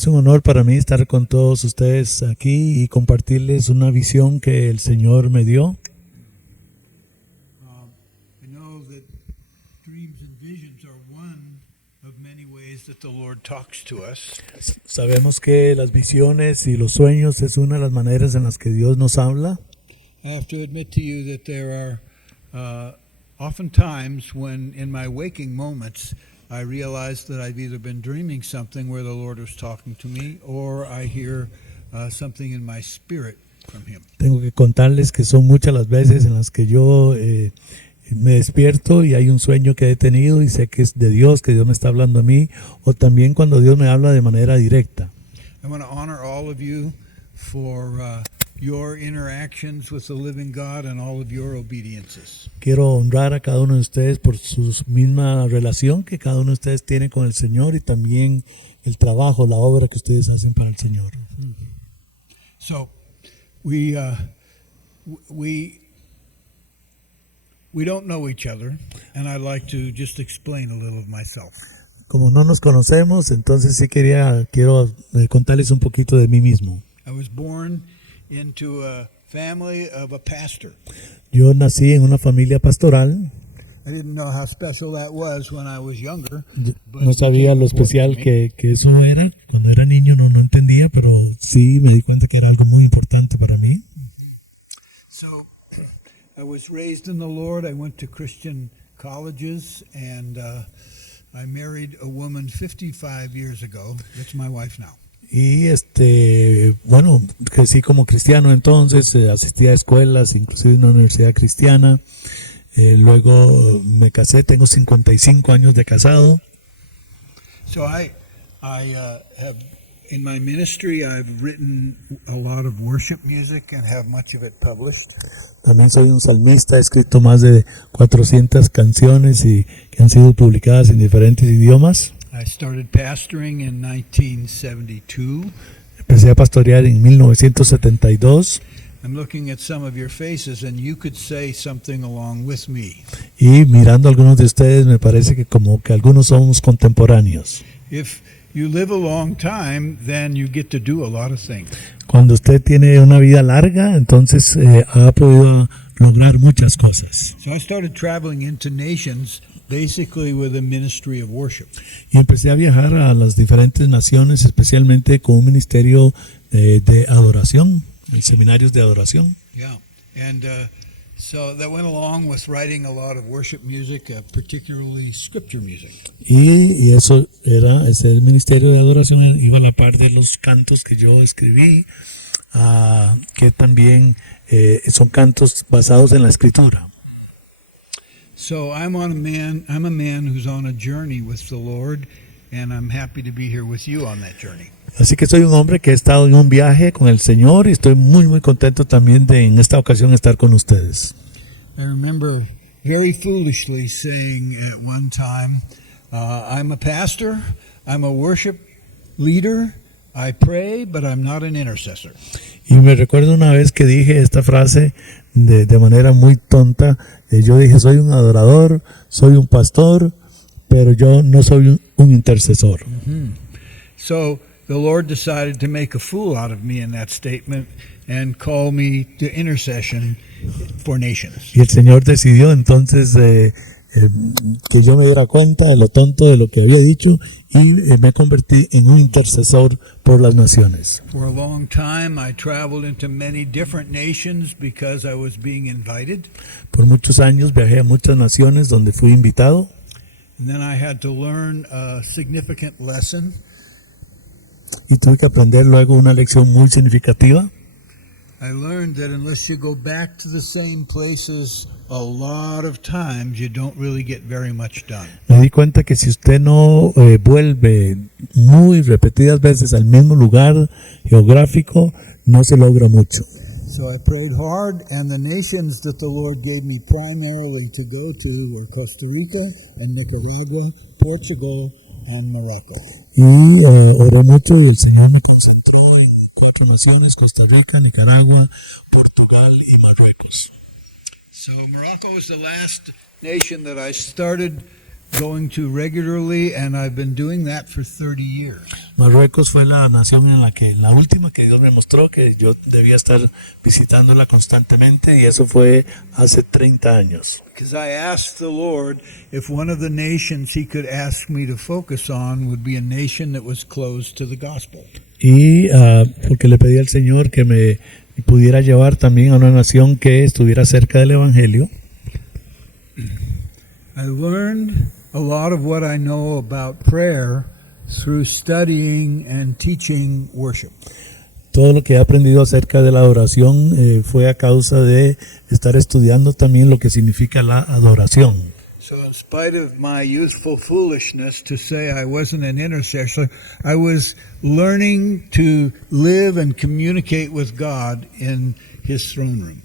Es un honor para mí estar con todos ustedes aquí y compartirles una visión que el Señor me dio. I know that dreams and visions are one of many ways that the Lord talks to us. Sabemos que las visiones y los sueños es una de las maneras en las que Dios nos habla. I have to admit to you that there are often times when in my waking moments I realize that I've either been dreaming something where the Lord was talking to me or I hear something in my spirit from Him. Tengo que contarles que son muchas las veces en las que yo me despierto y hay un sueño que he tenido y sé que es de Dios, que Dios me está hablando a mí, o también cuando Dios me habla de manera directa. I want to honor all of you for your interactions with the living God and all of your obediences. Quiero honrar a cada uno de ustedes por su misma relación que cada uno de ustedes tiene con el Señor y también el trabajo, la obra que ustedes hacen para el Señor. So, we don't know each other, and I'd like to just explain a little of myself. Como no nos conocemos, entonces sí quiero contarles un poquito de mí mismo. I was born into a family of a pastor. Yo nací en una familia pastoral. I didn't know how special that was when I was younger. No sabía lo especial que eso era. Cuando era niño no entendía, pero sí me di cuenta que era algo muy importante para mí. So, I was raised in the Lord. I went to Christian colleges, and I married a woman 55 years ago. That's my wife now. Y bueno, crecí como cristiano entonces, asistí a escuelas, inclusive en una universidad cristiana. Luego me casé, tengo 55 años de casado. So I have, in my ministry, I've written a lot of worship music and have much of it published. También soy un salmista, he escrito más de 400 canciones y que han sido publicadas en diferentes idiomas. I started pastoring in 1972. Empecé a pastorear en 1972. I'm looking at some of your faces, and you could say something along with me. Y mirando a algunos de ustedes, me parece que como que algunos somos contemporáneos. If you live a long time, then you get to do a lot of things. Cuando usted tiene una vida larga, entonces ha podido lograr muchas cosas. So I started traveling into nations, basically with a ministry of worship. Y empecé a viajar a las diferentes naciones, especialmente con un ministerio de adoración, en seminarios de adoración. Yeah, and so that went along with writing a lot of worship music, particularly scripture music. Y eso era, ese ministerio de adoración iba a la par de los cantos que yo escribí, que también son cantos basados en la escritura. So I'm a man who's on a journey with the Lord, and I'm happy to be here with you on that journey. Así que soy un hombre que he estado en un viaje con el Señor y estoy muy contento también de en esta ocasión estar con ustedes. I remember very foolishly saying at one time, I'm a pastor, I'm a worship leader, I pray, but I'm not an intercessor. Y me recuerdo una vez que dije esta frase de manera muy tonta. Yo dije, soy un adorador, soy un pastor, pero yo no soy un intercesor. Mm-hmm. So the Lord decided to make a fool out of me in that statement and call me to intercession for nations. Y el Señor decidió entonces que yo me diera cuenta de lo tonto de lo que había dicho y me convertí en un intercesor por las naciones. For a long time I traveled into many different nations because I was being invited. Por muchos años viajé a muchas naciones donde fui invitado. And then I had to learn a significant lesson. Y tuve que aprender luego una lección muy significativa. I learned that unless you go back to the same places a lot of times, you don't really get very much done. Me di cuenta que si usted no vuelve muy repetidas veces al mismo lugar geográfico, no se logra mucho. So I prayed hard, and the nations that the Lord gave me primarily to go to were Costa Rica and Nicaragua, Portugal, and Morocco. Y oré mucho y el Señor me concentró en 4 naciones: Costa Rica, Nicaragua, Portugal y Marruecos. So Morocco was the last nation that I started going to regularly, and I've been doing that for 30 years. Marruecos fue la nación la última que Dios me mostró que yo debía estar visitándola constantemente, y eso fue hace 30 años. Because I asked the Lord if one of the nations He could ask me to focus on would be a nation that was closed to the gospel. Y porque le pedí al Señor que me pudiera llevar también a una nación que estuviera cerca del Evangelio. I learned a lot of what I know about prayer through studying and teaching worship. Todo lo que he aprendido acerca de la adoración fue a causa de estar estudiando también lo que significa la adoración. So in spite of my youthful foolishness to say I wasn't an intercessor, I was learning to live and communicate with God in His throne room.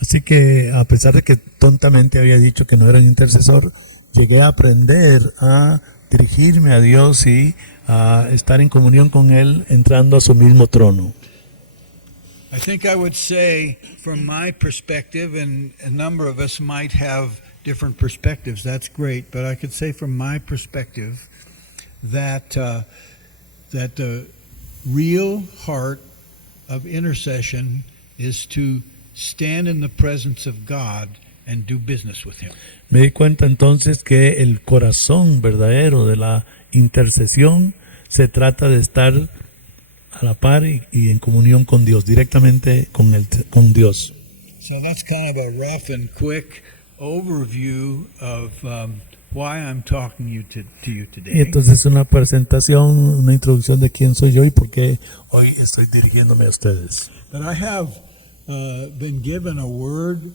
Así que a pesar de que tontamente había dicho que no era un intercesor, llegué a aprender a dirigirme a Dios y a estar en comunión con Él entrando a su mismo trono. I think I would say from my perspective, and a number of us might have different perspectives, that's great, but I could say from my perspective that that the real heart of intercession is to stand in the presence of God and do business with Him. Me di cuenta entonces que el corazón verdadero de la intercesión se trata de estar a la par y en comunión con Dios, directamente con Dios. So that's kind of a rough and quick overview of why I'm talking to you today. Y entonces una presentación, una introducción de quién soy yo y por qué hoy estoy dirigiéndome a ustedes. But I have been given a word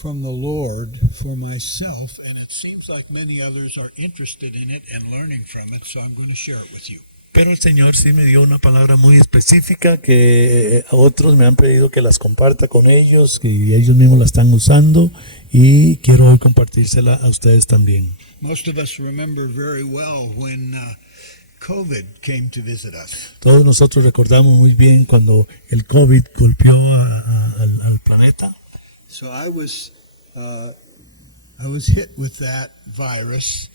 from the Lord for myself, and it seems like many others are interested in it and learning from it, so I'm going to share it with you. Pero el Señor sí me dio una palabra muy específica que a otros me han pedido que las comparta con ellos, que ellos mismos la están usando, y quiero hoy compartírsela a ustedes también. Most of us remember very well when COVID came to visit us. Todos nosotros recordamos muy bien cuando el COVID golpeó al planeta. So I was hit with that virus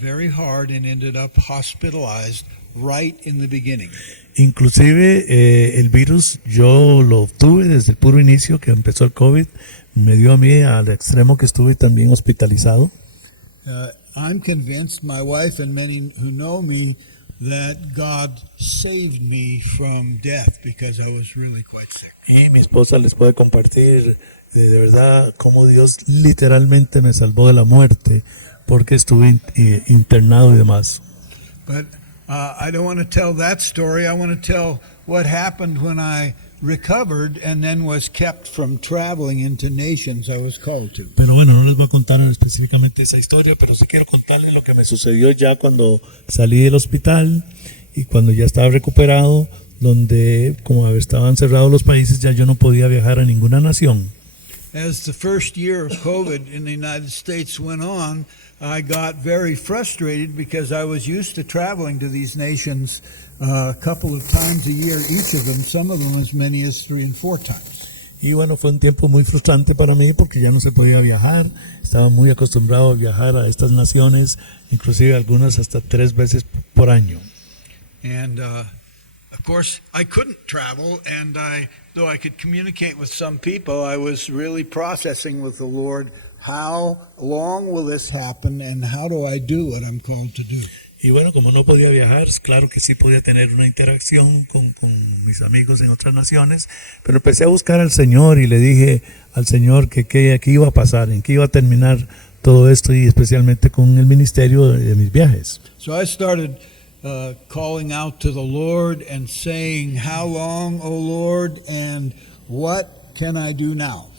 very hard and ended up hospitalized right in the beginning. Inclusive el virus yo lo obtuve desde el puro inicio que empezó el COVID, me dio a mí al extremo que estuve también hospitalizado. I'm convinced, my wife and many who know me, that God saved me from death because I was really quite sick. Y mi esposa les puede compartir de verdad cómo Dios literalmente me salvó de la muerte porque estuve internado y demás. But I don't want to tell that story. I want to tell what happened when I recovered and then was kept from traveling into nations I was called to. Pero bueno, no les voy a contar específicamente esa historia, pero sí quiero contarles lo que me sucedió ya cuando salí del hospital y cuando ya estaba recuperado, donde como estaban cerrados los países, ya yo no podía viajar a ninguna nación. As the first year of COVID in the United States went on, I got very frustrated because I was used to traveling to these nations a couple of times a year, each of them, some of them as many as 3 and 4 times. Y bueno, fue un tiempo muy frustrante para mí porque ya no se podía viajar. Estaba muy acostumbrado a viajar a estas naciones, inclusive algunas hasta 3 veces por año. And of course, I couldn't travel, and though I could communicate with some people, I was really processing with the Lord, how long will this happen, and how do I do what I'm called to do? Y bueno, como no podía viajar, claro que sí podía tener una interacción con mis amigos en otras naciones, pero empecé a buscar al Señor y le dije al Señor que qué iba a pasar, en qué iba a terminar todo esto y especialmente con el ministerio de mis viajes. So I started calling out to the Lord and saying, how long, O Lord, and what can I do now?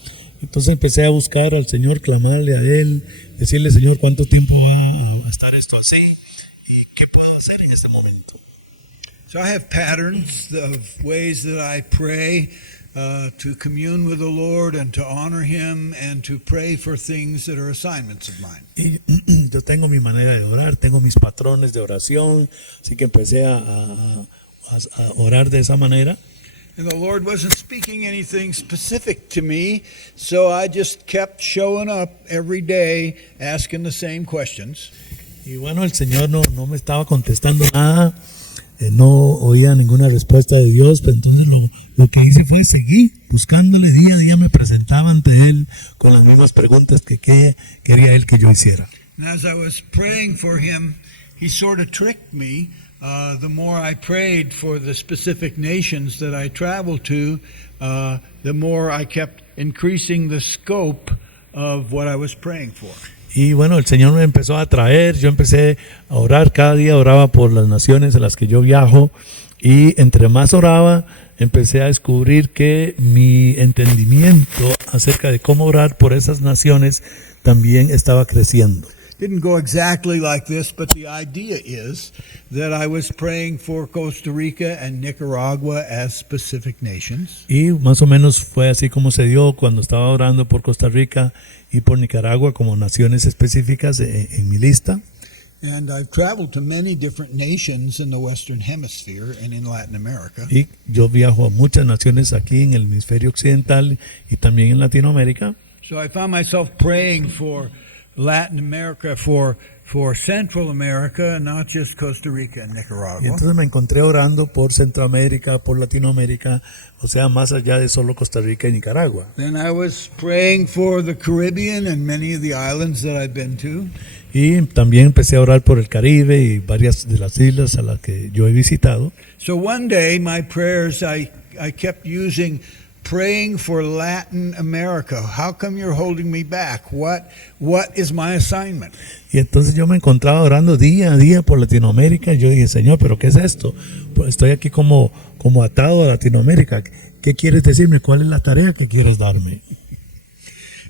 Entonces empecé a buscar al Señor, clamarle a Él, decirle, Señor, ¿cuánto tiempo va a estar esto así? ¿Y qué puedo hacer en este momento? So I have patterns of ways that I pray to commune with the Lord and to honor Him and to pray for things that are assignments of mine. Y yo tengo mi manera de orar, tengo mis patrones de oración, así que empecé a orar de esa manera. And the Lord wasn't speaking anything specific to me, so I just kept showing up every day asking the same questions. Y bueno, el Señor no me estaba contestando nada, no oía ninguna respuesta de Dios, pero entonces lo que hice fue seguir buscándole día a día, me presentaba ante Él con las mismas preguntas que quería Él que yo hiciera. And as I was praying for him, he sort of tricked me. The more I prayed for the specific nations that I traveled to, the more I kept increasing the scope of what I was praying for. Y bueno, el Señor me empezó a atraer, yo empecé a orar, cada día oraba por las naciones a las que yo viajo, y entre más oraba, empecé a descubrir que mi entendimiento acerca de cómo orar por esas naciones también estaba creciendo. Didn't go exactly like this, but the idea is that I was praying for Costa Rica and Nicaragua as specific nations. Y más o menos fue así como se dio cuando estaba orando por Costa Rica y por Nicaragua como naciones específicas en mi lista. And I've traveled to many different nations in the Western Hemisphere and in Latin America. Y yo viajo a muchas naciones aquí en el hemisferio occidental y también en Latinoamérica. So I found myself praying for Latin America, for Central America, not just Costa Rica and Y Nicaragua. entonces me encontré orando por Centroamérica, por Latinoamérica, o sea, más allá de solo Costa Rica y Nicaragua. Then I was praying for the Caribbean and many of the islands that I've been to. Y también empecé a orar por el Caribe y varias de las islas a las que yo he visitado. So one day my prayers, I kept using praying for Latin America. How come you're holding me back? What is my assignment? Y entonces yo me encontraba orando día a día por Latinoamérica. Y yo dije, Señor, ¿pero qué es esto? Pues estoy aquí como atado a Latinoamérica. ¿Qué quieres decirme? ¿Cuál es la tarea que quieres darme?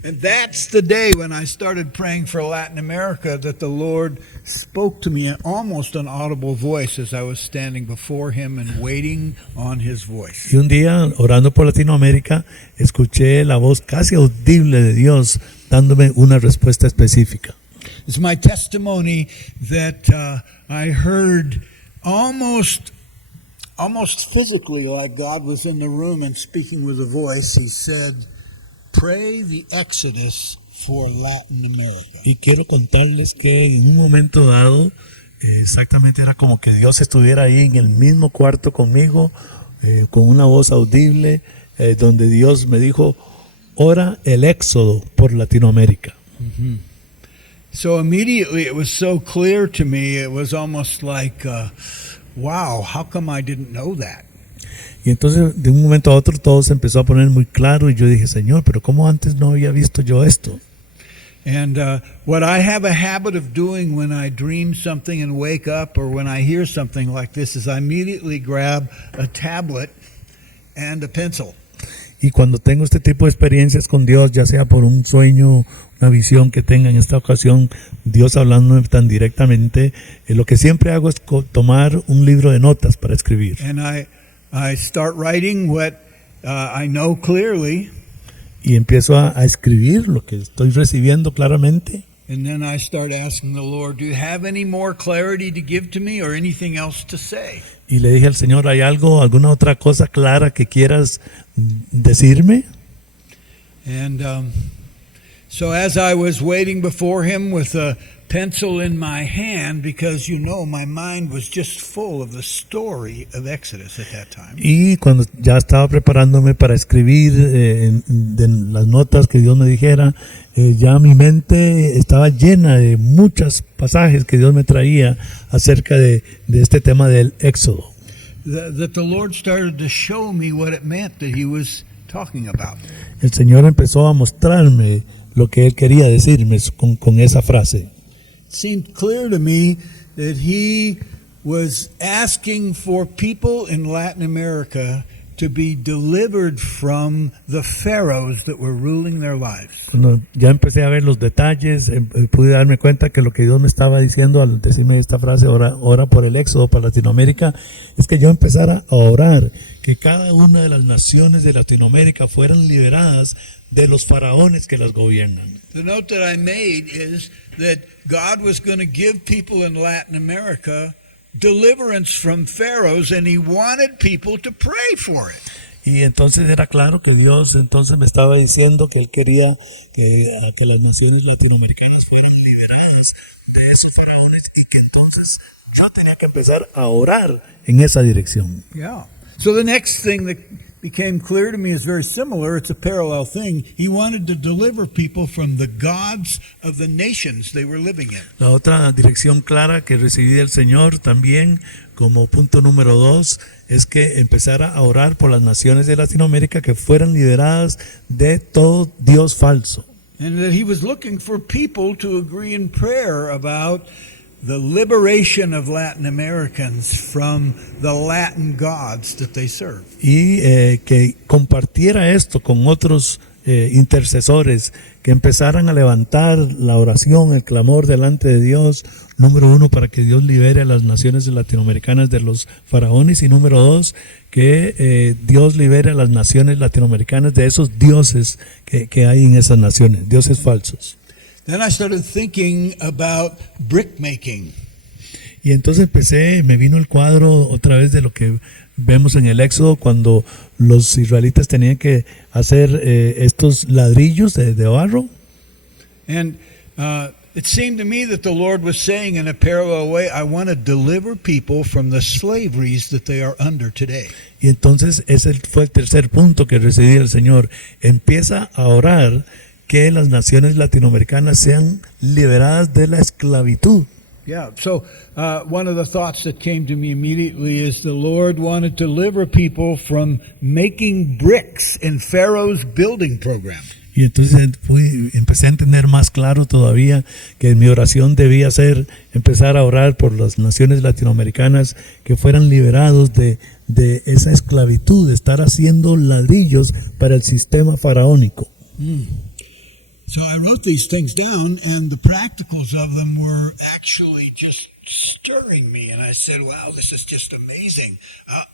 And that's the day when I started praying for Latin America that the Lord spoke to me in almost an audible voice as I was standing before Him and waiting on His voice. Y un día, orando por Latinoamérica, escuché la voz casi audible de Dios dándome una respuesta específica. It's my testimony that I heard almost physically like God was in the room and speaking with a voice. He said, "Pray the Exodus for Latin America." Y quiero contarles que en un momento dado, exactamente era como que Dios estuviera ahí en el mismo cuarto conmigo, con una voz audible, donde Dios me dijo, ora el éxodo por Latinoamérica. Mm-hmm. So immediately it was so clear to me, it was almost like, wow, how come I didn't know that? Y entonces de un momento a otro todo se empezó a poner muy claro y yo dije, Señor, pero ¿cómo antes no había visto yo esto? And what I have a habit of doing when I dream something and wake up or when I hear something like this is I immediately grab a tablet and a pencil. Y cuando tengo este tipo de experiencias con Dios, ya sea por un sueño, una visión que tenga en esta ocasión, Dios hablándome tan directamente, lo que siempre hago es tomar un libro de notas para escribir. And I start writing what I know clearly. Y empiezo a escribir lo que estoy recibiendo claramente. And then I start asking the Lord, do you have any more clarity to give to me or anything else to say? Y le dije al Señor, ¿hay alguna otra cosa clara que quieras decirme? And so as I was waiting before Him with a pencil in my hand, because my mind was just full of the story of Exodus at that time. Y cuando ya estaba preparándome para escribir de las notas que Dios me dijera, ya mi mente estaba llena de muchos pasajes que Dios me traía acerca de este tema del Éxodo. That the Lord started to show me what it meant that He was talking about. El Señor empezó a mostrarme lo que Él quería decirme con esa frase. It seemed clear to me that He was asking for people in Latin America to be delivered from the pharaohs that were ruling their lives. Cuando ya empecé a ver los detalles, pude darme cuenta que lo que Dios me estaba diciendo al decirme esta frase, ora por el éxodo para Latinoamérica, es que yo empezara a orar, que cada una de las naciones de Latinoamérica fueran liberadas de los faraones que las gobiernan. The note that I made is that God was going to give people in Latin America deliverance from pharaohs, and He wanted people to pray for it. Y entonces era claro que Dios entonces me estaba diciendo que Él quería que las naciones latinoamericanas fueran liberadas de esos faraones y que entonces yo tenía que empezar a orar en esa dirección. Yeah. So the next thing that became clear to me is very similar. It's a parallel thing. He wanted to deliver people from the gods of the nations they were living in. La otra dirección clara que recibí del Señor también como punto número 2 es que empezara a orar por las naciones de Latinoamérica que fueran liberadas de todo Dios falso. And that he was looking for people to agree in prayer about the liberation of Latin Americans from the Latin gods that they serve. Y que compartiera esto con otros intercesores, que empezaran a levantar la oración, el clamor delante de Dios, número 1, para que Dios libere a las naciones latinoamericanas de los faraones, y número 2, que Dios libere a las naciones latinoamericanas de esos dioses que hay en esas naciones, dioses falsos. Then I started thinking about brick making. Y entonces me vino el cuadro otra vez de lo que vemos en el Éxodo, cuando los israelitas tenían que hacer estos ladrillos de barro. And it seemed to me that the Lord was saying in a parallel way, I want to deliver people from the slaveries that they are under today. Y entonces ese fue el tercer punto que recibí del Señor. Empieza a orar que las naciones latinoamericanas sean liberadas de la esclavitud. Yeah, so one of the thoughts that came to me immediately is the Lord wanted to deliver people from making bricks in Pharaoh's building program. Y entonces empecé a entender más claro todavía que mi oración debía ser empezar a orar por las naciones latinoamericanas que fueran liberados de esa esclavitud, de estar haciendo ladrillos para el sistema faraónico. So I wrote these things down, and the practicals of them were actually just stirring me. And I said, wow, this is just amazing.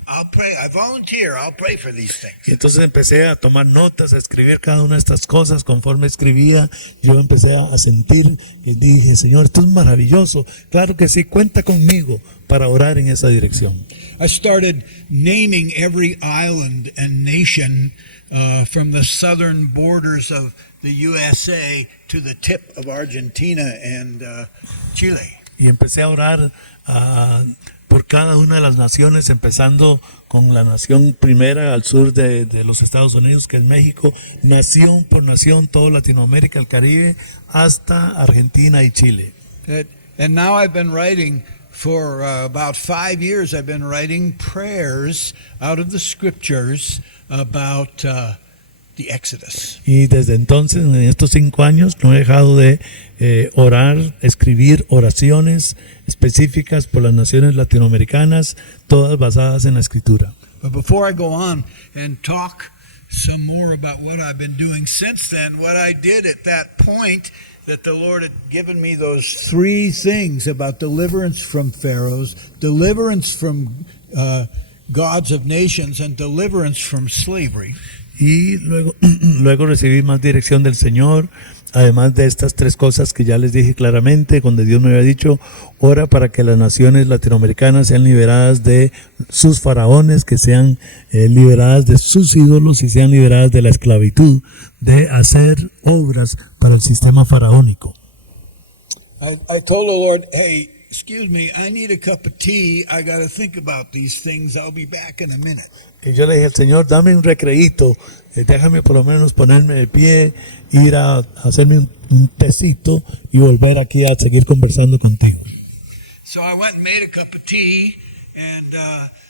I'll pray. I volunteer. I'll pray for these things. Y entonces empecé a tomar notas, a escribir cada una de estas cosas. Conforme escribía, yo empecé a sentir y dije, Señor, esto es maravilloso. Claro que sí, cuenta conmigo para orar en esa dirección. I started naming every island and nation from the southern borders of the USA to the tip of Argentina and Chile. Y empecé a orar por cada una de las naciones, empezando con la nación primera al sur de los Estados Unidos, que es México, nación por nación, toda Latinoamérica, el Caribe, hasta Argentina y Chile. And now I've been writing for about 5 years. I've been writing prayers out of the scriptures about the Exodus. Y desde entonces, en estos 5 años, no he dejado de orar, escribir oraciones específicas por las naciones latinoamericanas, todas basadas en la Escritura. But before I go on and talk some more about what I've been doing since then, what I did at that point, that the Lord had given me those 3 things about deliverance from pharaohs, deliverance from gods of nations, and deliverance from slavery. Y luego recibí más dirección del Señor, además de estas 3 cosas que ya les dije claramente, donde Dios me había dicho, ora para que las naciones latinoamericanas sean liberadas de sus faraones, que sean liberadas de sus ídolos y sean liberadas de la esclavitud, de hacer obras para el sistema faraónico. I told the Lord, hey, excuse me, I need a cup of tea. I got to think about these things. I'll be back in a minute. Y yo le dije al Señor, dame un recreíto, déjame por lo menos ponerme de pie, ir a hacerme un tecito y volver aquí a seguir conversando contigo. So I went and made a cup of tea, and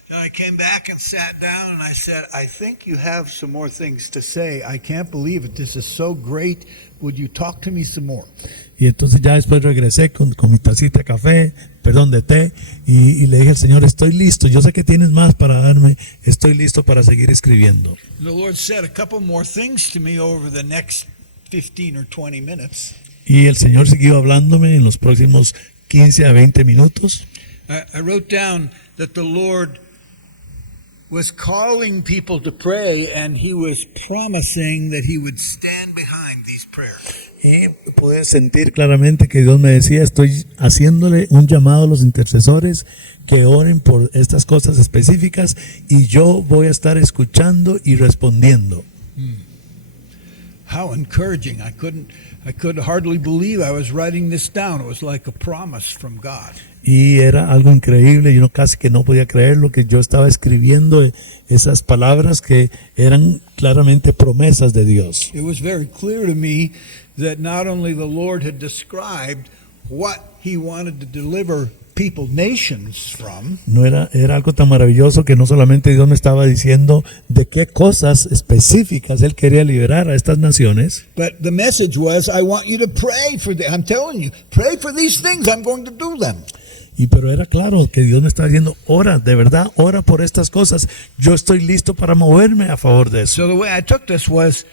then I came back and sat down, and I said, I think you have some more things to say. I can't believe it. This is so great. Would you talk to me some more? Y entonces ya después regresé con mi tacita de té, y le dije al Señor, estoy listo, yo sé que tienes más para darme, estoy listo para seguir escribiendo. The Lord said a couple more things to me over the next 15 or 20 minutes. Y el Señor siguió hablándome en los próximos 15 a 20 minutos. I wrote down that the Lord was calling people to pray, and he was promising that he would stand behind these prayers. Y pude sentir claramente que Dios me decía, estoy haciéndole un llamado a los intercesores que oren por estas cosas específicas y yo voy a estar escuchando y respondiendo. How encouraging. I could hardly believe I was writing this down. It was like a promise from God. Y era algo increíble, yo casi que no podía creer lo que yo estaba escribiendo, esas palabras que eran claramente promesas de Dios. It was very clear to me that not only the Lord had described what he wanted to deliver people, nations from, No era algo tan maravilloso que no solamente Dios me estaba diciendo de qué cosas específicas Él quería liberar a estas naciones, but the message was, I want you to pray for them. I'm telling you, pray for these things. I'm going to do them. pero era claro que Dios me estaba diciendo, ora, de verdad, ora por estas cosas, yo estoy listo para moverme a favor de eso. So the way I took this was,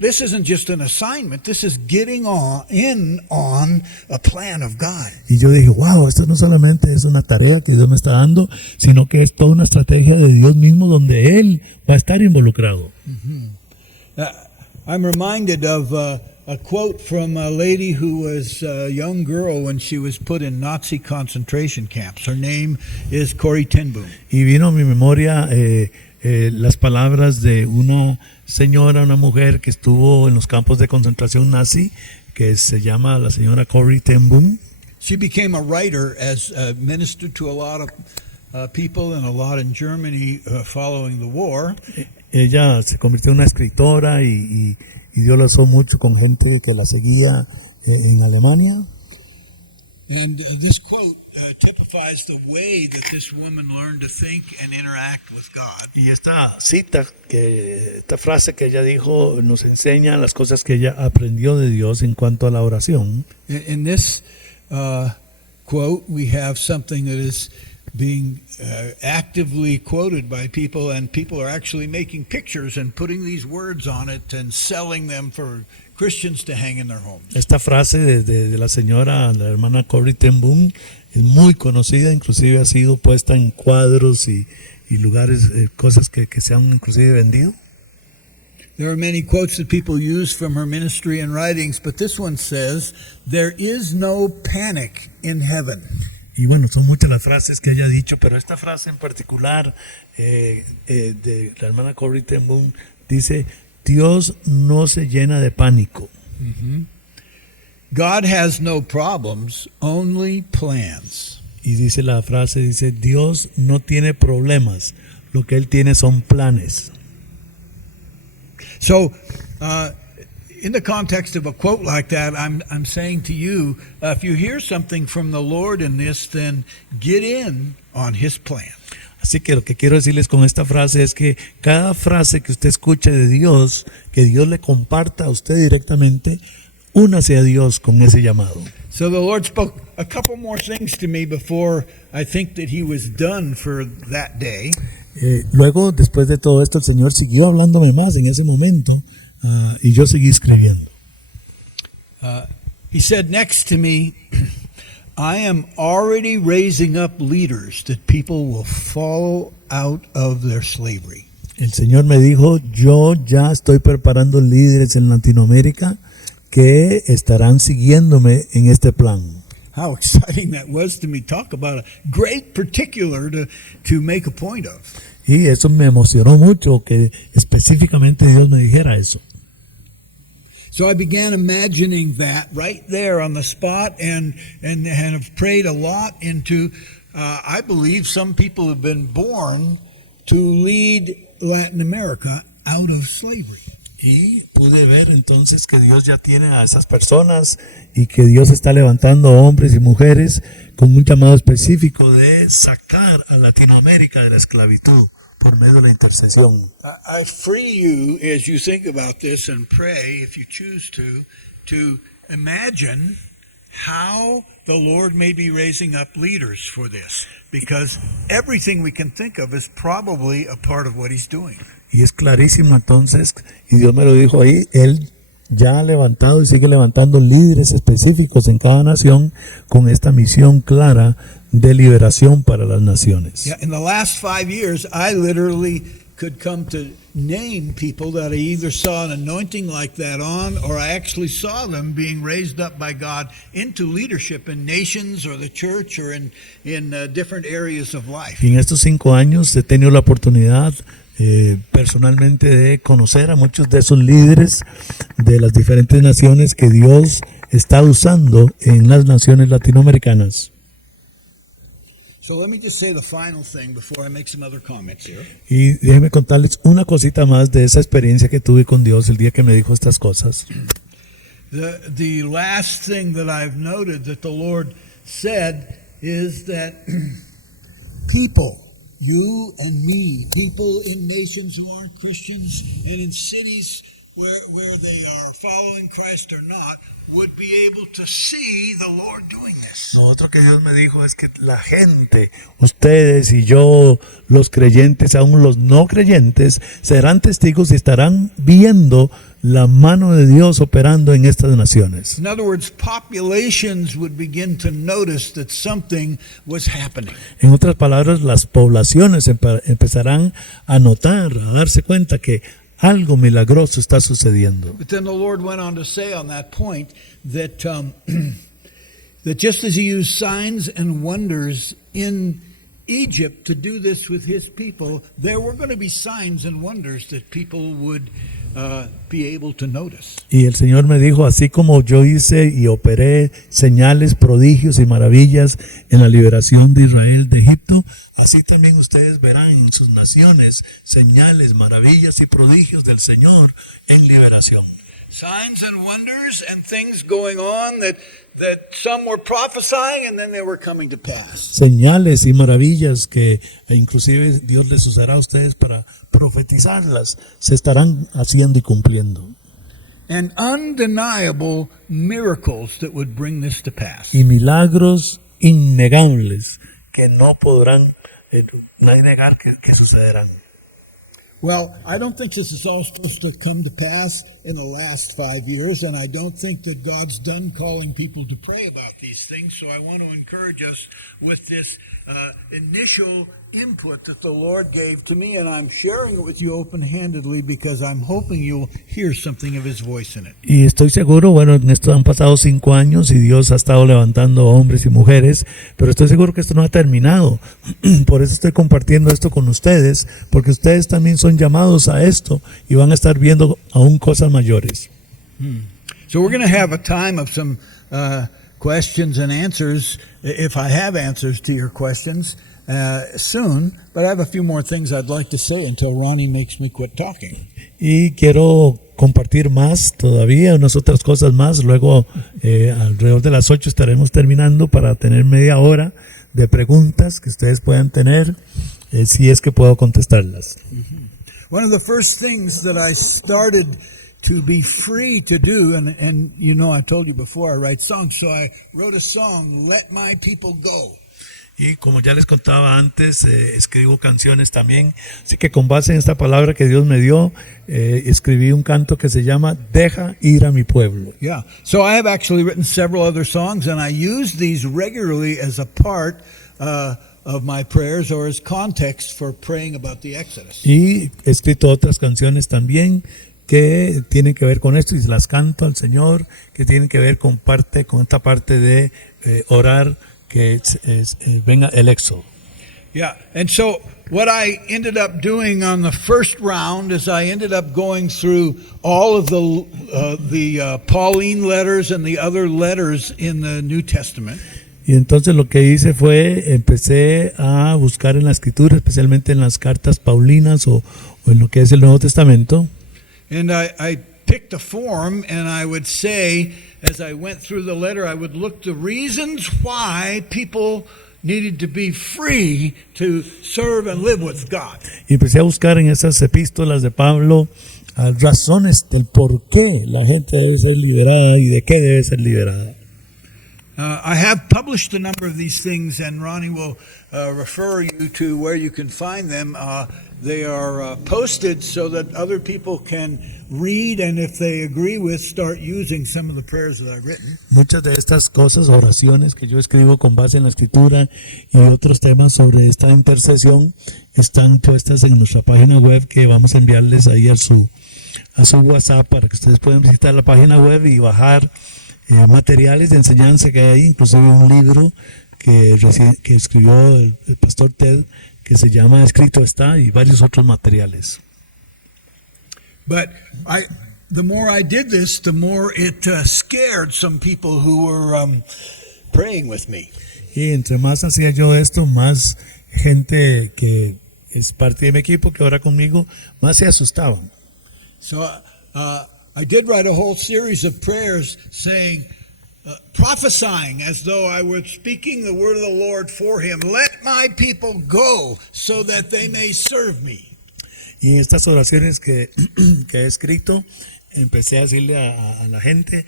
this isn't just an assignment. This is getting on a plan of God. Y yo dije, wow, esto no solamente es una tarea que Dios me está dando, sino que es toda una estrategia de Dios mismo donde Él va a estar involucrado. I'm reminded of a quote from a lady who was a young girl when she was put in Nazi concentration camps. Her name is Corrie ten Boom. Y vino a mi memoria las palabras de una señora, una mujer que estuvo en los campos de concentración nazi, que se llama la señora Corrie ten Boom. She became a writer, as ministered to a lot of people and a lot in Germany following the war. Ella se convirtió en una escritora y Dios la usó mucho con gente que la seguía en Alemania. And this quote typifies the way that this woman learned to think and interact with God. Y esta cita, esta frase que ella dijo, nos enseña las cosas que ella aprendió de Dios en cuanto a la oración. In this quote, we have something that is being actively quoted by people, and people are actually making pictures and putting these words on it and selling them for Christians to hang in their homes. Esta frase de la señora, la hermana Corrie ten Boom, es muy conocida, inclusive ha sido puesta en cuadros y lugares, cosas que se han inclusive vendido. There are many quotes that people use from her ministry and writings, but this one says, "There is no panic in heaven." Y bueno, son muchas las frases que ella ha dicho, pero esta frase en particular de la hermana Corrie ten Boom dice, Dios no se llena de pánico. Mm-hmm. God has no problems, only plans. Y dice la frase, dice, Dios no tiene problemas, lo que Él tiene son planes. So, in the context of a quote like that, I'm saying to you, if you hear something from the Lord in this, then get in on His plan. Así que lo que quiero decirles con esta frase es que cada frase que usted escuche de Dios, que Dios le comparta a usted directamente, únase a Dios con ese llamado. So the Lord spoke a couple more things to me before I think that He was done for that day. Luego, después de todo esto, el Señor siguió hablándome más en ese momento y yo seguí escribiendo. He said next to me, I am already raising up leaders that people will follow out of their slavery. El Señor me dijo, yo ya estoy preparando líderes en Latinoamérica que estarán siguiéndome en este plan. How exciting that was to me. Talk about a great particular to make a point of. Y eso me emocionó mucho que específicamente Dios me dijera eso. So I began imagining that right there on the spot and have prayed a lot into, I believe some people have been born to lead Latin America out of slavery. Y pude ver entonces que Dios ya tiene a esas personas y que Dios está levantando hombres y mujeres con un llamado específico de sacar a Latinoamérica de la esclavitud por medio de la intercesión. I free you as you think about this and pray, if you choose to imagine how the Lord may be raising up leaders for this, because everything we can think of is probably a part of what He's doing. Y es clarísimo entonces, y Dios me lo dijo ahí, Él ya ha levantado y sigue levantando líderes específicos en cada nación con esta misión clara de liberación para las naciones. Yeah, in the last 5 years, I literally could come to name people that I either saw an anointing like that on, or I actually saw them being raised up by God into leadership in nations or the church or in different areas of life. Y en estos 5 años he tenido la oportunidad personalmente de conocer a muchos de esos líderes de las diferentes naciones que Dios está usando en las naciones latinoamericanas. So let me just say the final thing before I make some other comments here. Y déjenme contarles una cosita más de esa experiencia que tuve con Dios el día que me dijo estas cosas. The last thing that I've noted that the Lord said is that people, you and me, people in nations who aren't Christians and in cities where they are following Christ or not, would be able to see the Lord doing this. Lo otro que Dios me dijo es que la gente, ustedes y yo, los creyentes, aún los no creyentes, serán testigos y estarán viendo la mano de Dios operando en estas naciones. In other words, populations would begin to notice that something was happening. En otras palabras, las poblaciones empezarán a notar, a darse cuenta que algo milagroso está sucediendo. But then the Lord went on to say on that point that that just as He used signs and wonders in Egypt to do this with His people, there were going to be signs and wonders that people would be able to notice. Y el Señor me dijo, así como yo hice y operé señales, prodigios y maravillas en la liberación de Israel de Egipto, así también ustedes verán en sus naciones señales, maravillas y prodigios del Señor en liberación. Signs and wonders and things going on that some were prophesying and then they were coming to pass. Señales y maravillas que inclusive Dios les usará a ustedes para profetizarlas, se estarán haciendo y cumpliendo. And undeniable miracles that would bring this to pass. Y milagros innegables que no podrán nadie negar que sucederán. Well, I don't think this is all supposed to come to pass in the last 5 years, and I don't think that God's done calling people to pray about these things, so I want to encourage us with this initial input that the Lord gave to me, and I'm sharing it with you open-handedly because I'm hoping you'll hear something of His voice in it. Y estoy seguro, bueno, en esto han pasado 5 años y Dios ha estado levantando hombres y mujeres, pero estoy seguro que esto no ha terminado. Por eso estoy compartiendo esto con ustedes, porque ustedes también son llamados a esto y van a estar viendo aún cosas mayores. So we're going to have a time of some questions and answers, if I have answers to your questions. Soon, but I have a few more things I'd like to say until Ronnie makes me quit talking. Y quiero compartir más todavía, unas otras cosas más. Luego, alrededor de las 8 estaremos terminando para tener media hora de preguntas que ustedes puedan tener, si es que puedo contestarlas. One of the first things that I started to be free to do, and you know I told you before I write songs, so I wrote a song, Let My People Go. Y como ya les contaba antes, escribo canciones también. Así que con base en esta palabra que Dios me dio, escribí un canto que se llama Deja ir a mi pueblo. Yeah, so I have actually written several other songs, and I use these regularly as a part of my prayers or as context for praying about the Exodus. Y he escrito otras canciones también que tienen que ver con esto y las canto al Señor, que tienen que ver con esta parte de orar que venga el éxodo. Yeah, and so what I ended up doing on the first round is I ended up going through all of the Pauline letters and the other letters in the New Testament. Y entonces lo que hice fue, empecé a buscar en la Escritura, especialmente en las cartas paulinas o en lo que es el Nuevo Testamento. And I picked a form, and I would say, as I went through the letter, I would look the reasons why people needed to be free to serve and live with God. Y empecé a buscar en esas epístolas de Pablo razones del por qué la gente debe ser liberada y de qué debe ser liberada. I have published a number of these things, and Ronnie will refer you to where you can find them. They are posted so that other people can read, and if they agree with, start using some of the prayers that I've written. Muchas de estas cosas, oraciones que yo escribo con base en la escritura y otros temas sobre esta intercesión están puestas en nuestra página web, que vamos a enviarles ahí a su WhatsApp para que ustedes puedan visitar la página web y bajar materiales de enseñanza que hay ahí, inclusive un libro que escribió el pastor Ted que se llama Escrito está, y varios otros materiales. But the more I did this, the more it scared some people who were praying with me. Y entre más hacía yo esto, más gente que es parte de mi equipo que ora conmigo, más se asustaban. So I did write a whole series of prayers saying, prophesying as though I were speaking the word of the Lord for him. Let my people go so that they may serve me. Y en estas oraciones que he escrito, empecé a decirle a la gente,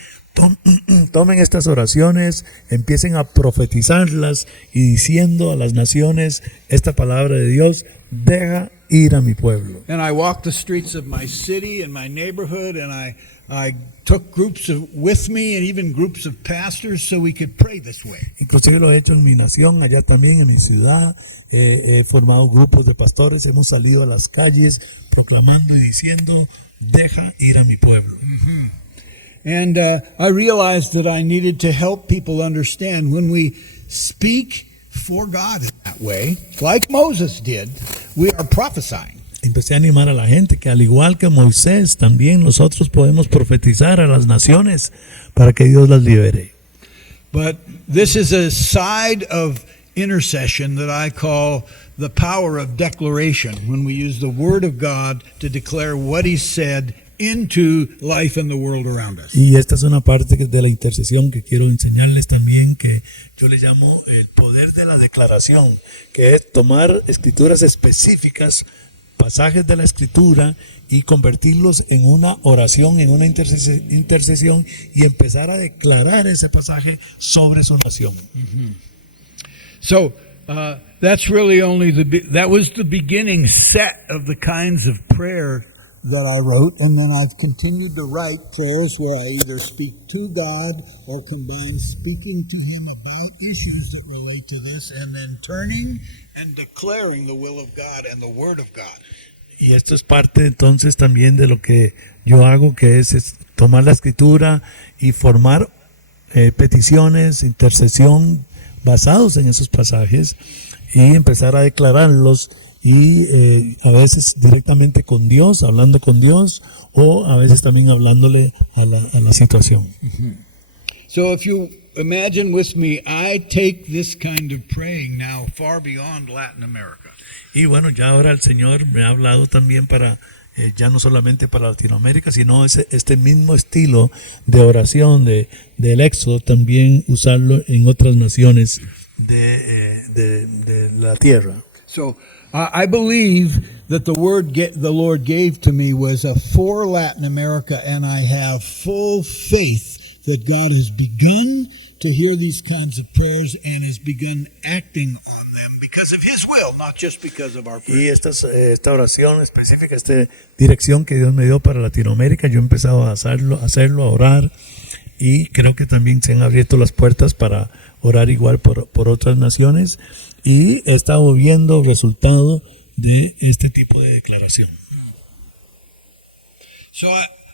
tomen estas oraciones, empiecen a profetizarlas y diciendo a las naciones esta palabra de Dios: deja ir a mi pueblo. And I walked the streets of my city and my neighborhood, and I took groups with me and even groups of pastors so we could pray this way. Inclusive lo he hecho en mi nación, allá también en mi ciudad. He formado grupos de pastores, hemos salido a las calles proclamando y diciendo: deja ir a mi pueblo. Mm-hmm. And I realized that I needed to help people understand when we speak for God in that way, like Moses did, we are prophesying. Empecé a animar a la gente que, al igual que Moisés, también nosotros podemos profetizar a las naciones para que Dios las libere. But this is a side of intercession that I call the power of declaration, when we use the word of God to declare what he said into life and the world around us. Y esta es una parte de la intercesión que quiero enseñarles también, que yo le llamo el poder de la declaración, que es tomar escrituras específicas, pasajes de la escritura, y convertirlos en una oración, en una intercesión, y empezar a declarar ese pasaje sobre su nación. Mm-hmm. So that's really only that was the beginning set of the kinds of prayer that I wrote, and then I've continued to write prayers where I either speak to God or combine speaking to him about issues that relate to this, and then turning and declaring the will of God and the word of God. Y esto es parte entonces también de lo que yo hago, que es tomar la escritura y formar peticiones, intercesión basados en esos pasajes, y empezar a declararlos, y a veces directamente con Dios, hablando con Dios, o a veces también hablándole a la situación. Mm-hmm. So if you imagine with me, I take this kind of praying now far beyond Latin America. Y bueno, ya ahora el Señor me ha hablado también para, ya no solamente para Latinoamérica, sino este mismo estilo de oración del Éxodo, también usarlo en otras naciones de la tierra. So I believe that the word the Lord gave to me was for Latin America, and I have full faith that God has begun to hear these kinds of prayers and has begun acting on them because of his will, not just because of our prayers. Y esta oración específica, esta dirección que Dios me dio para Latinoamérica, yo he empezado a hacerlo, a orar, y creo que también se han abierto las puertas para orar igual por otras naciones, y he estado viendo resultado de este tipo de declaración. So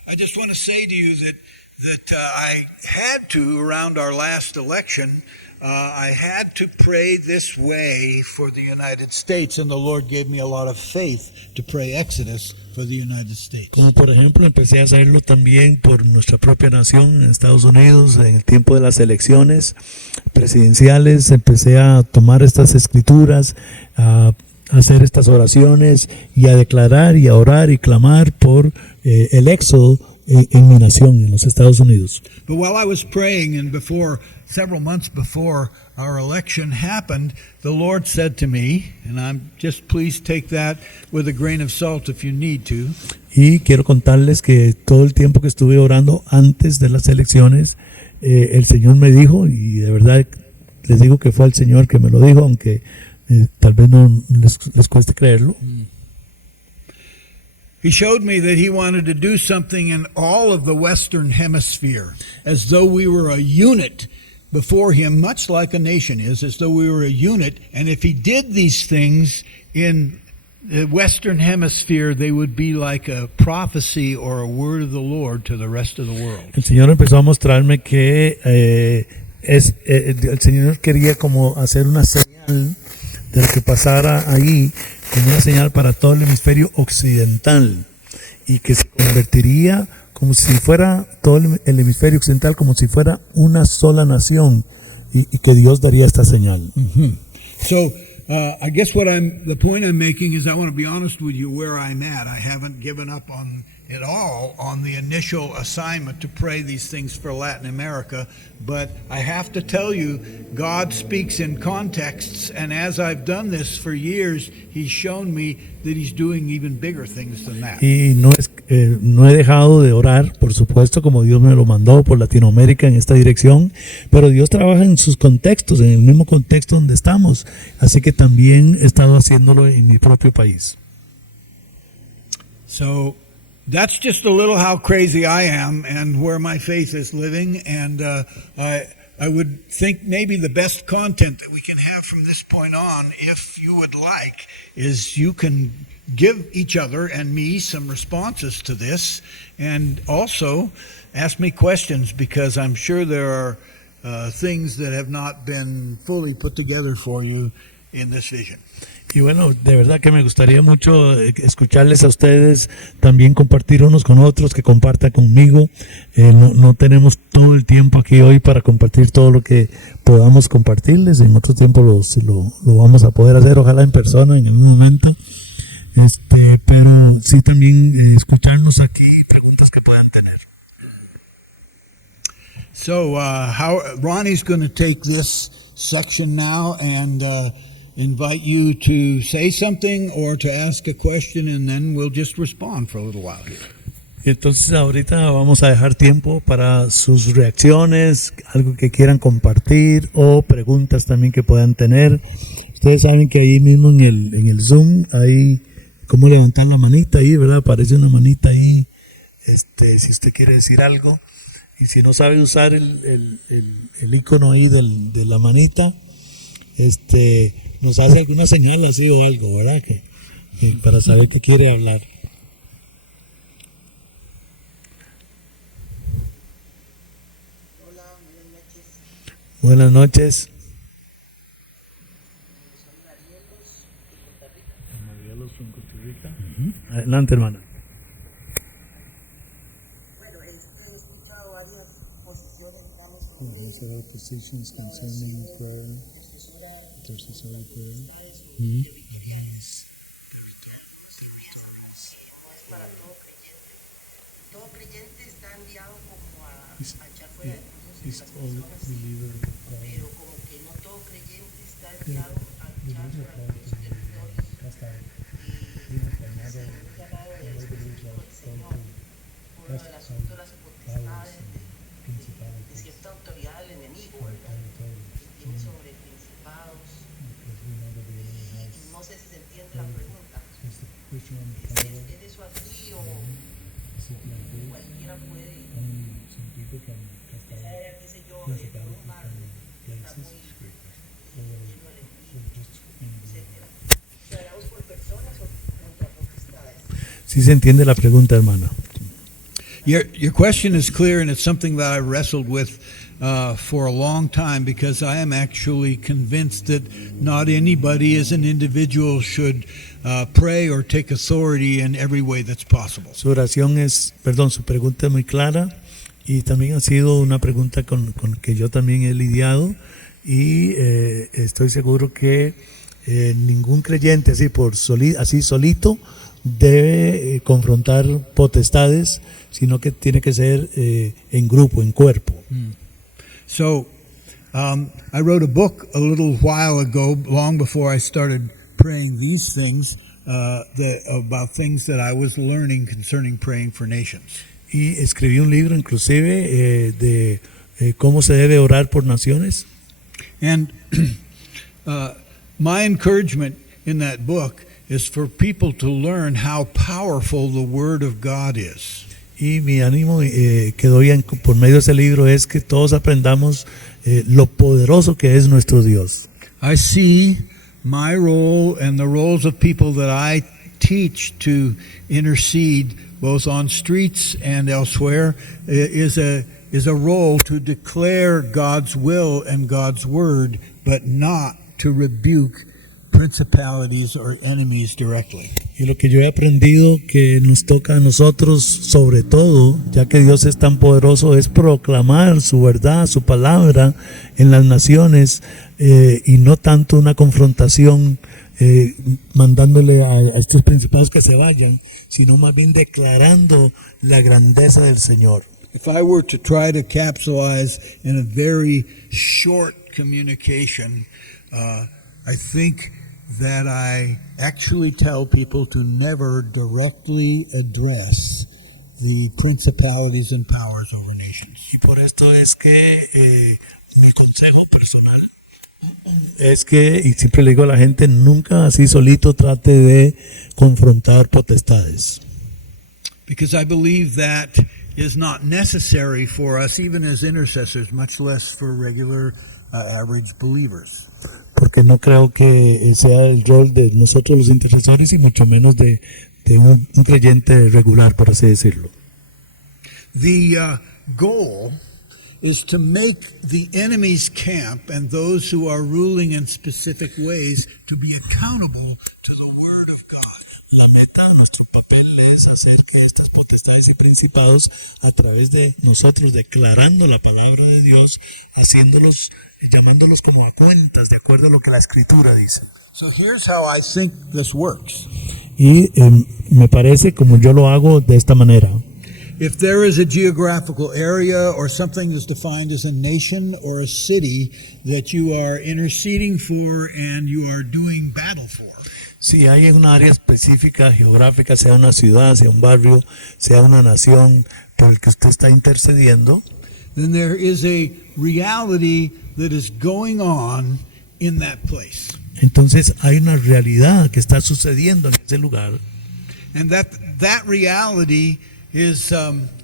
I just want to say to you that I had to, around our last election, I had to pray this way for the United States, and the Lord gave me a lot of faith to pray Exodus for the United States. Como por ejemplo, empecé a hacerlo también por nuestra propia nación en Estados Unidos en el tiempo de las elecciones presidenciales. Empecé a tomar estas escrituras, a hacer estas oraciones y a declarar y a orar y clamar por el éxodo en mi nación, en los Estados Unidos. But while I was praying, and several months before our election happened, the Lord said to me, and I'm just please take that with a grain of salt if you need to. Y quiero contarles que todo el tiempo que estuve orando antes de las elecciones, el Señor me dijo, y de verdad les digo que fue el Señor que me lo dijo, aunque tal vez no les cueste creerlo. He showed me that he wanted to do something in all of the Western Hemisphere, as though we were a unit before him, much like a nation is, as though we were a unit. And if he did these things in the Western Hemisphere, they would be like a prophecy or a word of the Lord to the rest of the world. El Señor empezó a mostrarme que el Señor quería como hacer una señal de lo que pasara ahí, como una señal para todo el hemisferio occidental, y que se convertiría como si fuera todo el hemisferio occidental, como si fuera una sola nación, y que Dios daría esta señal. So I guess the point I'm making is I want to be honest with you where I'm at. I haven't given up on at all on the initial assignment to pray these things for Latin America, but I have to tell you, God speaks in contexts, and as I've done this for years, He's shown me that He's doing even bigger things than that. Y no he dejado de orar, por supuesto, como Dios me lo mandó por Latinoamérica en esta dirección, pero Dios trabaja en sus contextos, en el mismo contexto donde estamos, así que también he estado haciéndolo en mi propio país. So that's just a little how crazy I am and where my faith is living. And I would think maybe the best content that we can have from this point on, if you would like, is you can give each other and me some responses to this, and also ask me questions, because I'm sure there are things that have not been fully put together for you in this vision. Y bueno, de verdad que me gustaría mucho escucharles a ustedes, también compartir unos con otros, que compartan conmigo. No tenemos todo el tiempo aquí hoy para compartir todo lo que podamos compartirles. En otro tiempo lo vamos a poder hacer, ojalá en persona en algún momento. Pero sí también escucharnos aquí, preguntas que puedan tener. So Ronnie's going to take this section now and invite you to say something or to ask a question, and then we'll just respond for a little while here. Entonces ahorita vamos a dejar tiempo para sus reacciones, algo que quieran compartir o preguntas también que puedan tener. Ustedes saben que ahí mismo en el Zoom hay cómo levantar la manita ahí, ¿verdad? Aparece una manita ahí, si usted quiere decir algo. Y si no sabe usar el icono ahí de la manita, nos hace alguna señal así o algo, ¿verdad? Que para saber que quiere hablar. Hola, buenas noches. Buenas noches. Marielos, Costa Rica. Adelante, hermana. Bueno, he escuchado varias posiciones, digamos, Several positions concerning prayer, intercessory prayer. no es para todo creyente. Todo creyente está enviado como a echar fuera demonios a las personas, pero como que no todo creyente está enviado a luchar por aquellos territorios y hacer un llamado del Espíritu del Señor por lo del asunto de las potestades, de cierta autoridad del enemigo, ¿verdad? Que tiene sobre principados. No sé si se entiende la pregunta. ¿Es eso así o cualquiera puede ser, qué sé yo, por un mar que está muy lleno de enemigos, etcétera? ¿Oramos por personas o contra potestades? Sí se entiende la pregunta, hermana. Your question is clear, and it's something that I've wrestled with for a long time, because I am actually convinced that not anybody as an individual should pray or take authority in every way that's possible. Su pregunta es muy clara, y también ha sido una pregunta con que yo también he lidiado, y estoy seguro que ningún creyente así solito debe confrontar potestades, sino que tiene que ser en grupo, en cuerpo. So I wrote a book a little while ago, long before I started praying these things, about things that I was learning concerning praying for nations. Y escribí un libro inclusive de cómo se debe orar por naciones. And my encouragement in that book is for people to learn how powerful the Word of God is. Y mi ánimo que doy por medio de ese libro es que todos aprendamos lo poderoso que es nuestro Dios. I see my role and the roles of people that I teach to intercede both on streets and elsewhere is a role to declare God's will and God's word, but not to rebuke principalities or enemies directly. Y lo que yo he aprendido que nos toca a nosotros, sobre todo, ya que Dios es tan poderoso, es proclamar su verdad, su palabra en las naciones, y no tanto una confrontación mandándole a estos principados que se vayan, sino más bien declarando la grandeza del Señor. If I were to try to capsulize in a very short communication, I think that I actually tell people to never directly address the principalities and powers over nations. Y por esto es que mi consejo personal es que, y siempre le digo a la gente, nunca así solito trate de confrontar potestades. Because I believe that is not necessary for us, even as intercessors, much less for regular, average believers. Porque no creo que sea el rol de nosotros los intercesores y mucho menos de un creyente regular, por así decirlo. The goal is to make the enemy's camp and those who are ruling in specific ways to be accountable to the Word of God. La meta, nuestro papel es hacer que estas potestades y principados, a través de nosotros declarando la palabra de Dios, haciéndolos, llamándolos como a cuentas de acuerdo a lo que la Escritura dice. So here's how I think this works. Y me parece como yo lo hago de esta manera. If there is a geographical area or something that's defined as a nation or a city that you are interceding for and you are doing battle for, Si hay una área específica, geográfica, sea una ciudad, sea un barrio, sea una nación por el que usted está intercediendo, then there is a reality that is going on in that place. entonces hay una realidad que está sucediendo en ese lugar. And that reality is,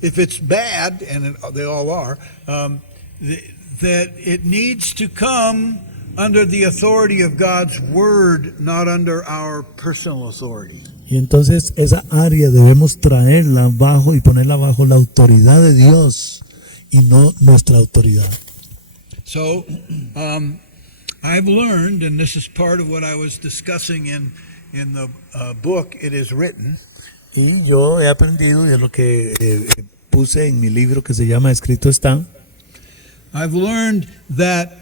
if it's bad, and they all are, that it needs to come under the authority of God's Word, not under our personal authority. Y entonces esa área debemos traerla bajo y ponerla bajo la autoridad de Dios y no nuestra autoridad. So, I've learned, and this is part of what I was discussing in the book, It Is Written. Y yo he aprendido, y es lo que puse en mi libro que se llama Escrito está. I've learned that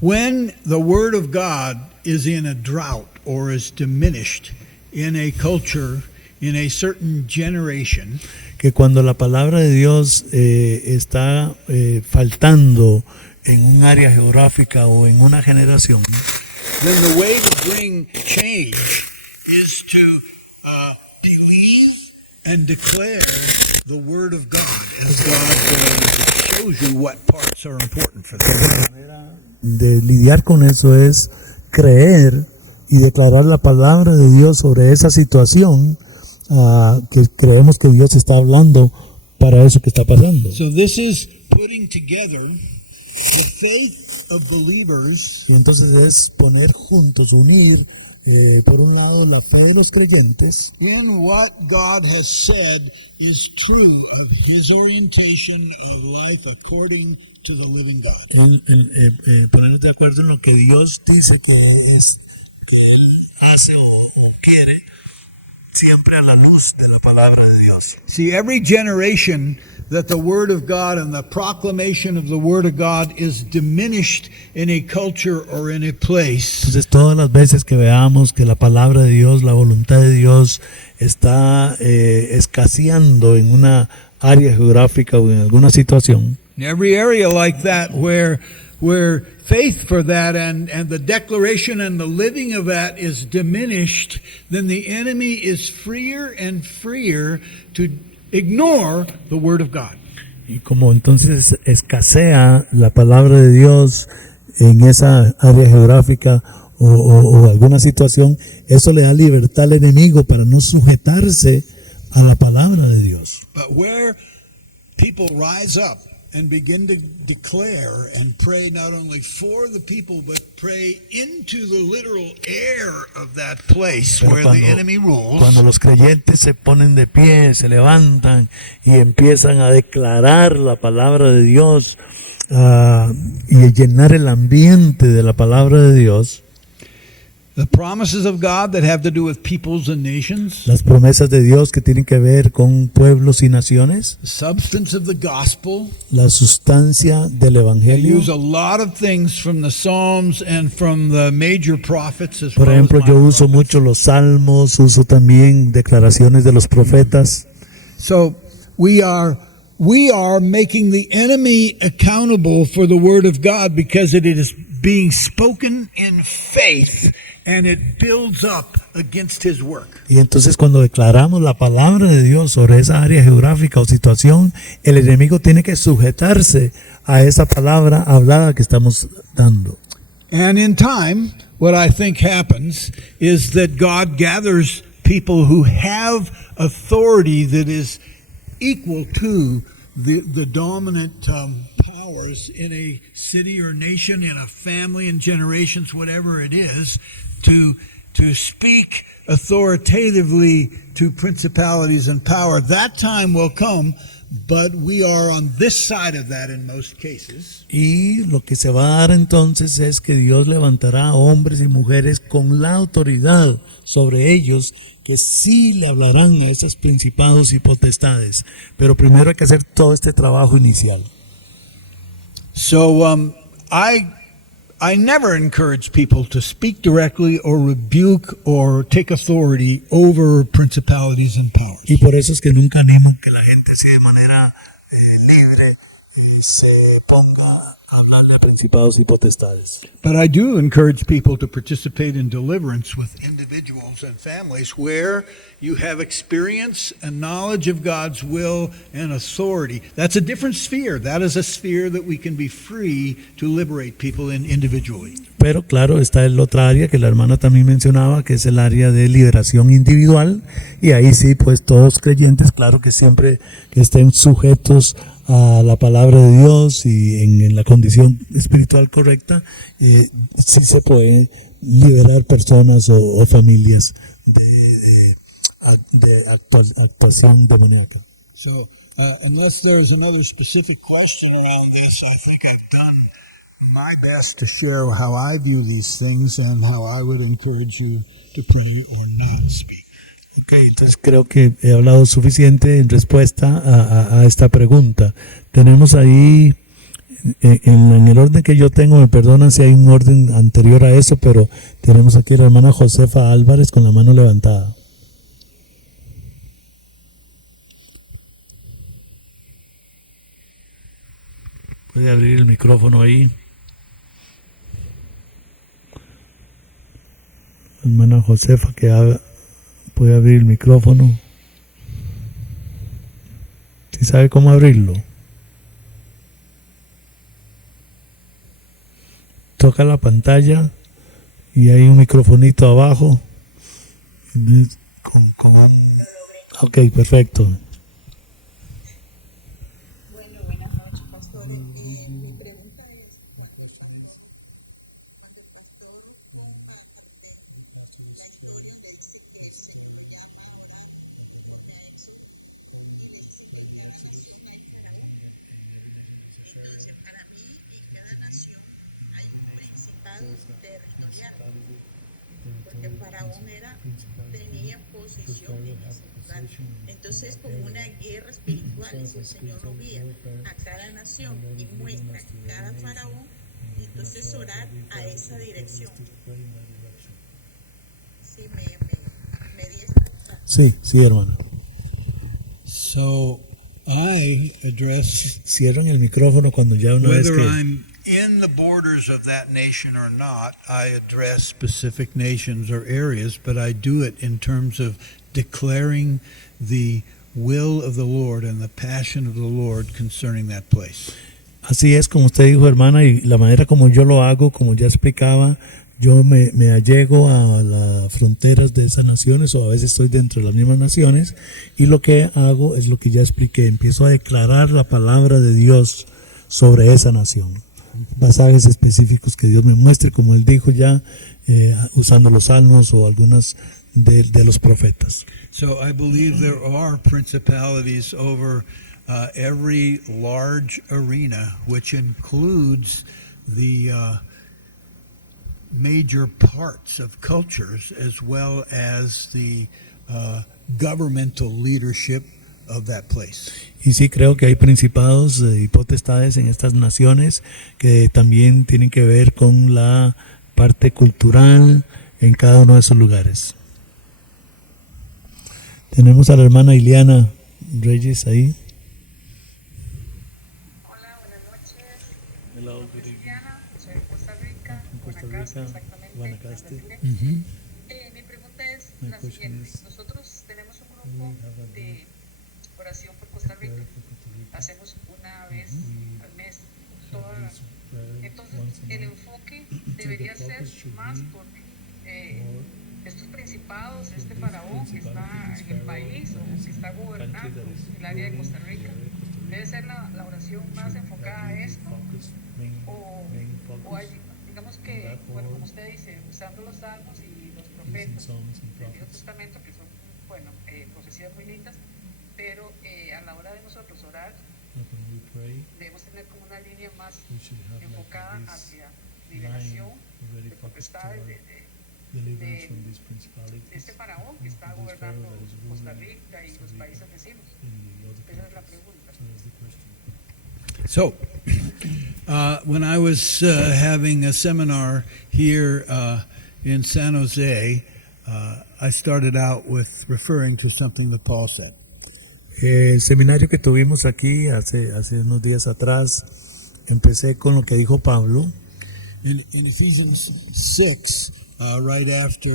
when the Word of God is in a drought or is diminished in a culture, in a certain generation, Que cuando la palabra de Dios está faltando en un área geográfica o en una generación, then the way to bring change is to believe and declare the Word of God as God shows you what parts are important for them. de lidiar con eso es creer y declarar la palabra de Dios sobre esa situación que creemos que Dios está hablando para eso que está pasando. So this is putting together the faith of believers Entonces es poner juntos, unir por un lado la fe de los creyentes in what God has said is true of His orientation of life according to the living God. en ponernos de acuerdo en lo que Dios dice que Él hace o quiere, siempre a la luz de la palabra de Dios. See, every generation that the Word of God and the proclamation of the Word of God is diminished in a culture or in a place, Entonces todas las veces que veamos que la palabra de Dios, la voluntad de Dios está escaseando en una área geográfica o en alguna situación, in every area like that where faith for that and the declaration and the living of that is diminished, then the enemy is freer and freer to ignore the Word of God. Y como entonces escasea la palabra de Dios en esa área geográfica o alguna situación, eso le da libertad al enemigo para no sujetarse a la palabra de Dios. But where people rise up and begin to declare and pray not only for the people, but pray into the literal air of that place Pero where the enemy rules. cuando los creyentes se ponen de pie, se levantan y empiezan a declarar la palabra de Dios y a llenar el ambiente de la palabra de Dios, The promises of God that have to do with peoples and nations, las promesas de Dios que tienen que ver con pueblos y naciones, the substance of the gospel. la sustancia del They evangelio. use a lot of things from the Psalms and from the major prophets as Por well ejemplo, as yo minor uso prophets. mucho los salmos, uso también declaraciones de los profetas. So we are making the enemy accountable for the word of God because it is being spoken in faith and it builds up against his work. Y entonces cuando declaramos la palabra de Dios sobre esa área geográfica o situación, el enemigo tiene que sujetarse a esa palabra hablada que estamos dando. And in time, what I think happens is that God gathers people who have authority that is equal to the dominant powers in a city or nation, in a family, in generations, whatever it is, to speak authoritatively to principalities and power. That time will come, but we are on this side of that in most cases. Y lo que se va a dar entonces es que Dios levantará a hombres y mujeres con la autoridad sobre ellos que sí le hablarán a esos principados y potestades. Pero primero hay que hacer todo este trabajo inicial. So I never encourage people to speak directly or rebuke or take authority over principalities and powers. Y por eso es que nunca animan que la gente así de manera libre se ponga a hablarle a principados y potestades. But I do encourage people to participate in deliverance with individuals and families where you have experience and knowledge of God's will and authority. That's a different sphere. That is a sphere that we can be free to liberate people in individually. Pero claro, está el otra área que la hermana también mencionaba, que es el área de liberación individual, y ahí sí, pues todos creyentes, claro que siempre que estén sujetos a la palabra de Dios y en la condición espiritual correcta, sí se puede liberar personas o familias de actuación demoníaca. So, unless there's another specific question around this, I think I've done my best to share how I view these things and how I would encourage you to pray or not speak. Ok, entonces creo que he hablado suficiente en respuesta a esta pregunta. Tenemos ahí, en el orden que yo tengo, me perdonan si hay un orden anterior a eso, pero tenemos aquí a la hermana Josefa Álvarez con la mano levantada. Puede abrir el micrófono ahí. Hermana Josefa, que puede abrir el micrófono. ¿Sí sabe cómo abrirlo? Toca la pantalla y hay un microfonito abajo. Ok, perfecto. Bueno, buenas noches, pastores. Mi pregunta es, cuando el pastor ponga y le dice que el Señor le ama a Abraham, porque a eso, y le dice que entonces para mí en cada nación hay un principado territorial, porque Faraón tenía posesión en ese lugar. Entonces, como una guerra espiritual, si el Señor lo guía a cada nación y muestra cada faraón, entonces orar a esa dirección. Sí, me di esta. Sí, hermano. So I address Cierran el micrófono cuando ya una vez whether que... I'm in the borders of that nation or not. I address specific nations or areas, but I do it in terms of declaring the will of the Lord and the passion of the Lord concerning that place. Así es, como usted dijo, hermana, y la manera como yo lo hago, como ya explicaba, yo me allego a las fronteras de esas naciones, o a veces estoy dentro de las mismas naciones, y lo que hago es lo que ya expliqué, empiezo a declarar la palabra de Dios sobre esa nación. Pasajes específicos que Dios me muestre, como él dijo ya, usando los salmos o algunas de los profetas. So I believe there are principalities over every large arena, which includes the major parts of cultures as well as the governmental leadership of that place. Y sí creo que hay principados y potestades en estas naciones que también tienen que ver con la parte cultural en cada uno de esos lugares. Tenemos a la hermana Ileana Reyes ahí. Hola, buenas noches. Soy Cristiana, soy de Costa Rica, Guanacaste, exactamente. Guanacaste. Mm-hmm. Mi pregunta es My la question siguiente. is, Nosotros tenemos un grupo de oración por Costa Rica. Hacemos una vez al mes. Entonces, el enfoque debería ser más por estos principados, este faraón que está en el país o que está gobernando el área de Costa Rica. Debe ser la oración más enfocada a esto o hay, digamos que, bueno, como usted dice, usando los salmos y los profetas del Antiguo Testamento, que son, bueno, profecías muy lindas, pero a la hora de nosotros orar, debemos tener como una línea más enfocada hacia liberación de potestades de este faraón que está gobernando Costa Rica y los países vecinos. Esa es la pregunta. So, when I was having a seminar here in San Jose, I started out with referring to something that Paul said. El seminario que tuvimos aquí hace unos días atrás, empecé con lo que dijo Pablo. In Ephesians 6, right after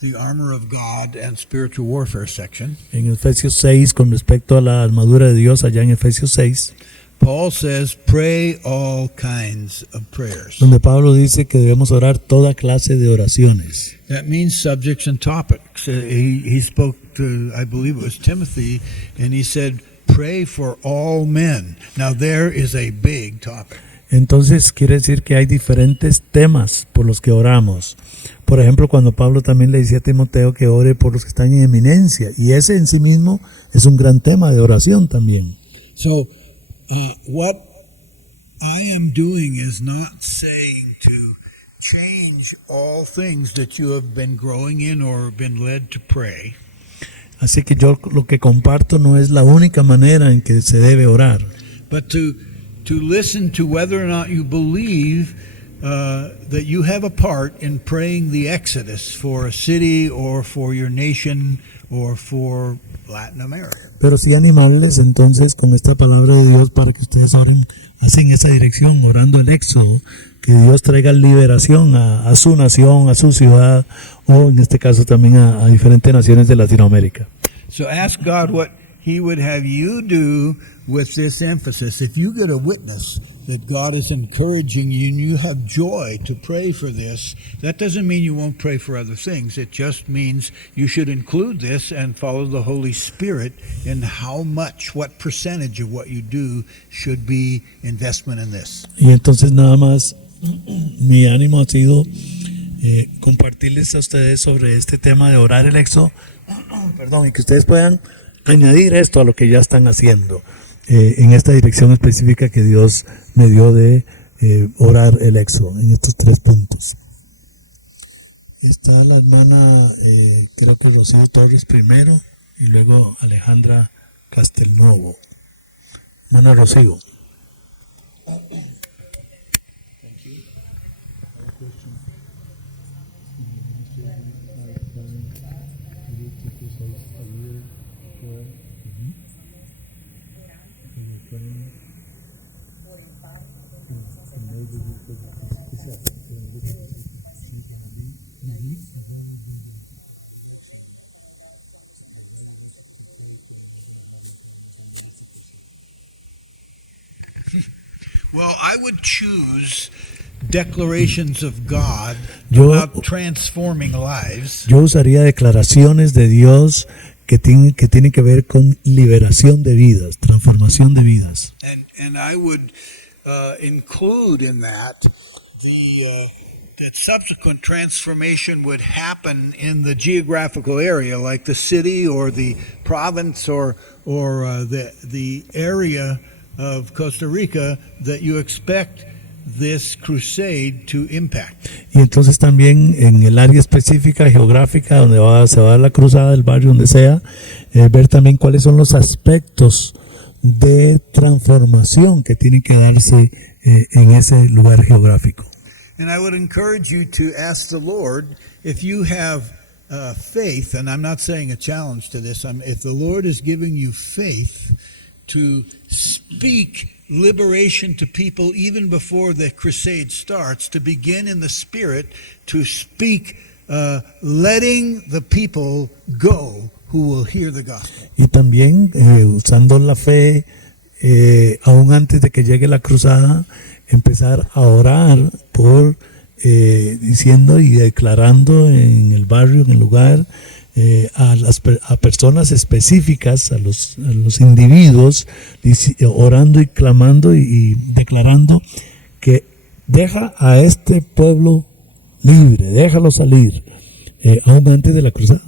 the armor of God and spiritual warfare section, En Efesios 6, con respecto a la armadura de Dios, allá en Efesios 6, Paul says, pray all kinds of prayers. donde Pablo dice que debemos orar toda clase de oraciones. That means subjects and topics. He spoke to, I believe it was Timothy, and he said, pray for all men. Now there is a big topic. Entonces quiere decir que hay diferentes temas por los que oramos. Por ejemplo, cuando Pablo también le decía a Timoteo que ore por los que están en eminencia, y ese en sí mismo es un gran tema de oración también. So, what I am doing is not saying to change all things that you have been growing in or been led to pray. Así que yo lo que comparto no es la única manera en que se debe orar, But to listen to whether or not you believe that you have a part in praying the Exodus for a city or for your nation or for Latin America. pero sí animarles entonces con esta palabra de Dios para que ustedes oren así en esa dirección, orando el éxodo, que Dios traiga liberación a su nación, a su ciudad, o en este caso también a diferentes naciones de Latinoamérica. So ask God what He would have you do with this emphasis. If you get a witness that God is encouraging you and you have joy to pray for this, that doesn't mean you won't pray for other things. It just means you should include this and follow the Holy Spirit in how much, what percentage of what you do should be investment in this. Y entonces nada más mi ánimo ha sido compartirles a ustedes sobre este tema de orar el éxodo, perdón, y que ustedes puedan añadir esto a lo que ya están haciendo en esta dirección específica que Dios me dio de orar el éxodo en estos 3 puntos. Está la hermana, creo que Rocío Torres primero y luego Alejandra Castelnuovo. Hermana Rocío. Well, I would choose declarations of God Yo- about transforming lives. Yo usaría declaraciones de Dios que tienen que ver con liberación de vidas, transformación de vidas. And I would include in that that subsequent transformation would happen in the geographical area, like the city or the province or the area of Costa Rica that you expect this crusade to impact. Y entonces también en el área específica geográfica donde se va a dar la cruzada del barrio, donde sea, ver también cuáles son los aspectos de transformación que tienen que darse en ese lugar geográfico. And I would encourage you to ask the Lord if you have faith, and I'm not saying a challenge to this, if the Lord is giving you faith to speak liberation to people even before the crusade starts, to begin in the Spirit, to speak letting the people go who will hear the gospel. Y también usando la fe, aún antes de que llegue la cruzada, empezar a orar por diciendo y declarando en el barrio, en el lugar, a personas específicas, a los individuos, orando y clamando y declarando que deja a este pueblo libre, déjalo salir, aún antes de la cruzada.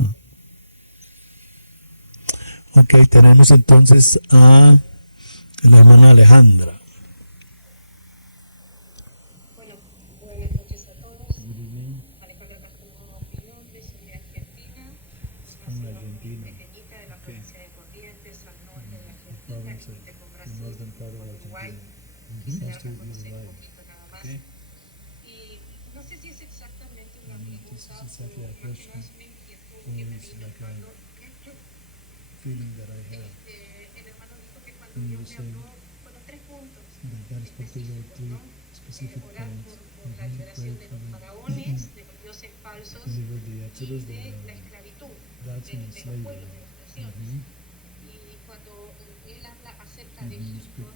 Ok, tenemos entonces a la hermana Alejandra. Bueno, buenas noches a todos. Alejandra Castro, mi nombre, soy de Argentina, una ciudad pequeñita de la provincia de Corrientes, al norte de Argentina, límite con Brasil, con Uruguay. Quisiera conocer un poquito nada más. Y no sé si es exactamente una pregunta o más una inquietud que me vino cuando el hermano dijo que cuando Dios me habló, fueron 3 puntos específicos, ¿no? Orar por la liberación de los faraones, de los dioses falsos y de la esclavitud de los pueblos de las naciones. Y cuando él habla acerca de Egipto,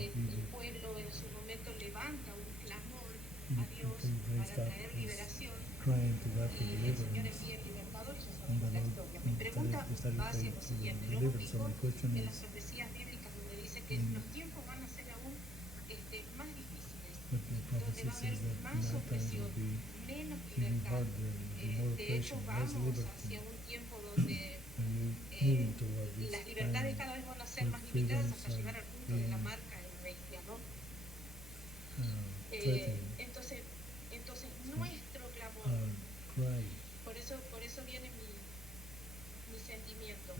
el pueblo en su momento levanta un clamor a Dios para traer liberación y el Señor envía el libertador y ya sabemos la historia. Mi pregunta va hacia lo siguiente: luego dijo en las profecías bíblicas donde dice que los tiempos van a ser aún más difíciles, donde va a haber más opresión, menos libertad. De hecho, vamos hacia un tiempo donde las libertades cada vez van a ser más limitadas hasta llegar al punto de la marca de la bestia, ¿no? Entonces nuestro clamor, por eso viene mi sentimiento,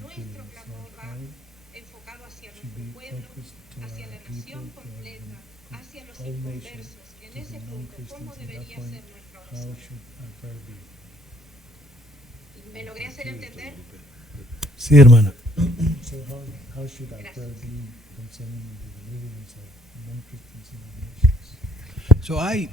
nuestro clamor va enfocado hacia nuestro pueblo, hacia la nación completa, hacia los inconversos. En ese punto, ¿cómo debería ser nuestra oración? ¿Me logré hacer entender? Sí, hermana. So how should our prayer be concerning the deliverance of non-Christians in our nations? So I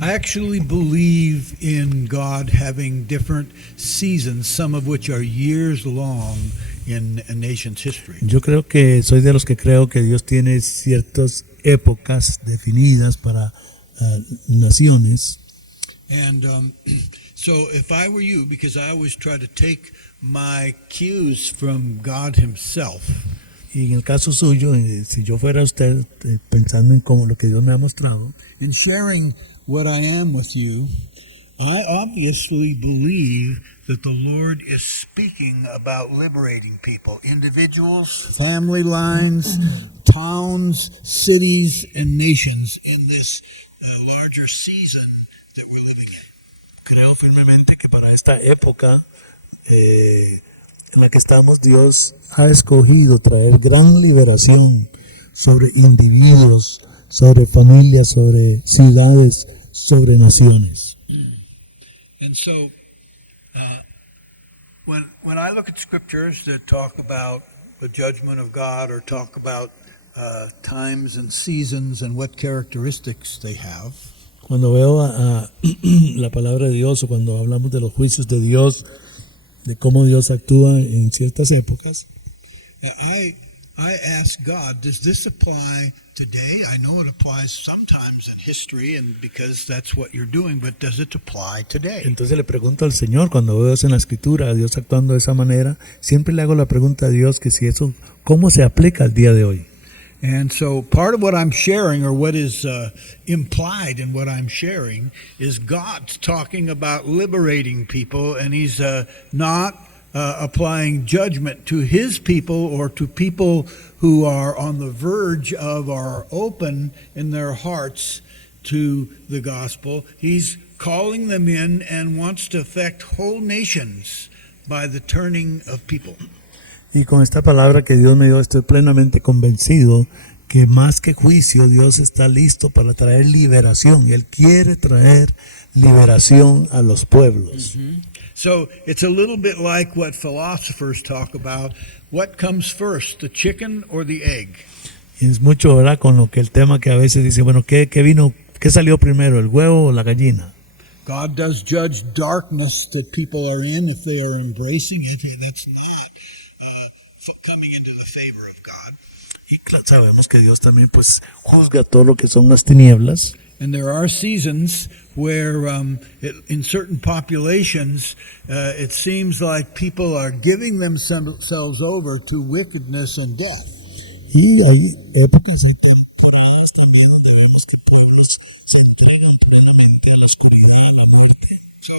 actually believe in God having different seasons, some of which are years long in a nation's history. Yo creo que soy de los que creo que Dios tiene ciertas épocas definidas para naciones. And so if I were you, because I always try to take my cues from God himself, Y en el caso suyo, si yo fuera usted, pensando en cómo lo que Dios me ha mostrado, in sharing what I am with you, I obviously believe that the Lord is speaking about liberating people, individuals, family lines, towns, cities, and nations in this larger season that we're living in. creo firmemente que para esta época en la que estamos, Dios ha escogido traer gran liberación sobre individuos, sobre familias, sobre ciudades, sobre naciones. And so, when I look at scriptures that talk about the judgment of God or talk about times and seasons and what characteristics they have, Cuando veo a la palabra de Dios o cuando hablamos de los juicios de Dios, de cómo Dios actúa en ciertas épocas, I ask God, does this apply today? I know it applies sometimes in history, and because that's what you're doing, but does it apply today? Entonces le pregunto al Señor, cuando veo eso en la Escritura, a Dios actuando de esa manera, siempre le hago la pregunta a Dios que si eso, ¿cómo se aplica al día de hoy? And so part of what I'm sharing, or what is implied in what I'm sharing, is God's talking about liberating people, and He's not applying judgment to His people or to people who are on the verge of or are open in their hearts to the gospel. He's calling them in and wants to affect whole nations by the turning of people. Y con esta palabra que Dios me dio, estoy plenamente convencido que más que juicio, Dios está listo para traer liberación. Y Él quiere traer liberación a los pueblos. So it's a little bit like what philosophers talk about. What comes first, the chicken or the egg? Y es mucho, ¿verdad?, con lo que el tema que a veces dice, bueno, ¿qué salió primero, el huevo o la gallina? God does judge darkness that people are in if they are embracing it. That's not coming into the favor of God. Y sabemos que Dios también pues juzga todo lo que son las tinieblas. And there are seasons where in certain populations it seems like people are giving themselves over to wickedness and death. Y hay épocas en que debemos que pueblos se entreguen plenamente a la oscuridad y la muerte. So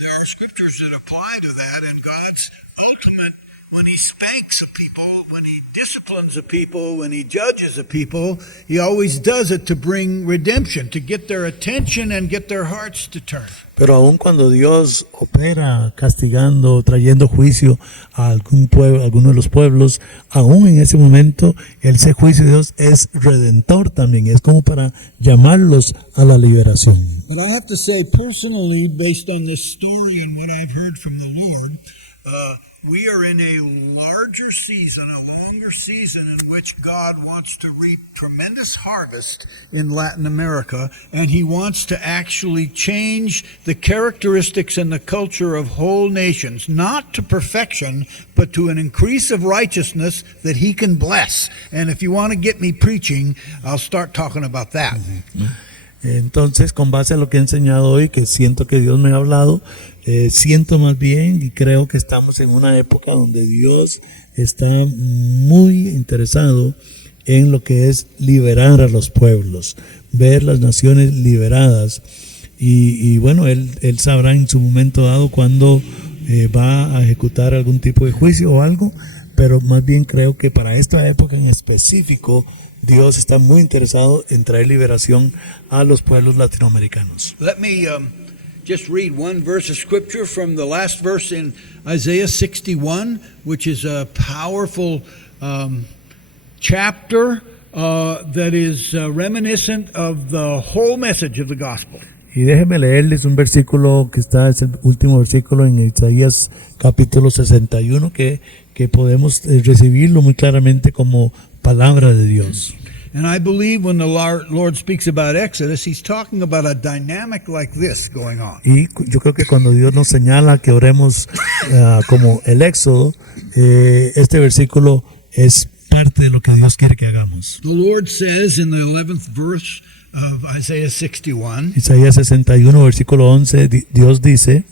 there are scriptures that apply to that, and God's ultimate, when He spanks a people, when He disciplines a people, when He judges a people, He always does it to bring redemption, to get their attention and get their hearts to turn. Pero aun cuando Dios opera castigando, trayendo juicio a algún pueblo, alguno de los pueblos, aún en ese momento, ese juicio de Dios es redentor también, es como para llamarlos a la liberación. But I have to say, personally, based on this story and what I've heard from the Lord, we are in a larger season, a longer season in which God wants to reap tremendous harvest in Latin America, and He wants to actually change the characteristics and the culture of whole nations, not to perfection, but to an increase of righteousness that He can bless. And if you want to get me preaching, I'll start talking about that. Entonces, con base a lo que he enseñado hoy, que siento que Dios me ha hablado, siento más bien y creo que estamos en una época donde Dios está muy interesado en lo que es liberar a los pueblos, ver las naciones liberadas y bueno, él sabrá en su momento dado cuando va a ejecutar algún tipo de juicio o algo, pero más bien creo que para esta época en específico Dios está muy interesado en traer liberación a los pueblos latinoamericanos. Let me just read one verse of scripture from the last verse in Isaiah 61, which is a powerful chapter that is reminiscent of the whole message of the gospel. Y déjenme leerles un versículo que está, es el último versículo en Isaías capítulo 61, que podemos recibirlo muy claramente como palabra de Dios. And I believe when the Lord speaks about Exodus, He's talking about a dynamic like this going on. Y yo creo que cuando Dios nos señala que oremos como el Éxodo, este versículo es parte de lo que Dios quiere que hagamos. The Lord says in the 11th verse of Isaiah 61, Isaías 61, versículo 11, Dios dice,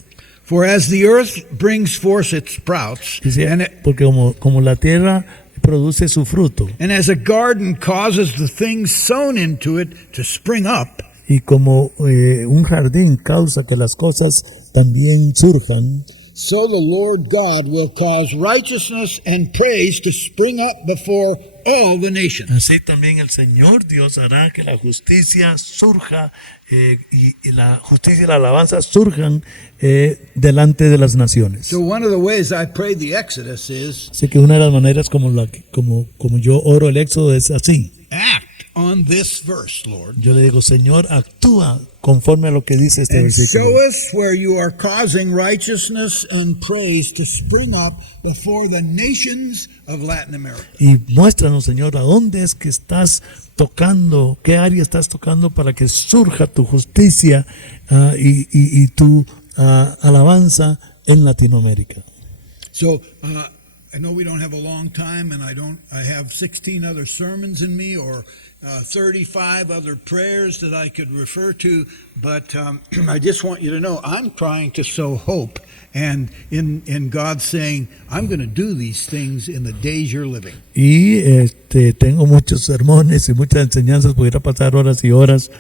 for as the earth brings forth its sprouts, porque como la tierra produce su fruto, and as a garden causes the things sown into it to spring up, y como un jardín causa que las cosas también surjan, so the Lord God will cause righteousness and praise to spring up before all the nations. Así también el Señor Dios hará que la justicia surja y la justicia y la alabanza surjan delante de las naciones. So one of the ways I pray the Exodus is, así que una de las maneras como yo oro el Éxodo es así. Act on this verse, Lord. Yo le digo, Señor, actúa conforme a lo que dice este versículo. Show us where you are causing righteousness and praise to spring up before the nations of Latin America. Y muéstranos, Señor, a dónde es que estás tocando, qué área estás tocando para que surja tu justicia y tu alabanza en Latinoamérica. So I know we don't have a long time, and I have 16 other sermons in me, or 35 other prayers that I could refer to, but I just want you to know I'm trying to sow hope, and in God saying, I'm going to do these things in the days you're living. Y tengo muchos sermones y muchas enseñanzas, pudiera pasar horas y horas,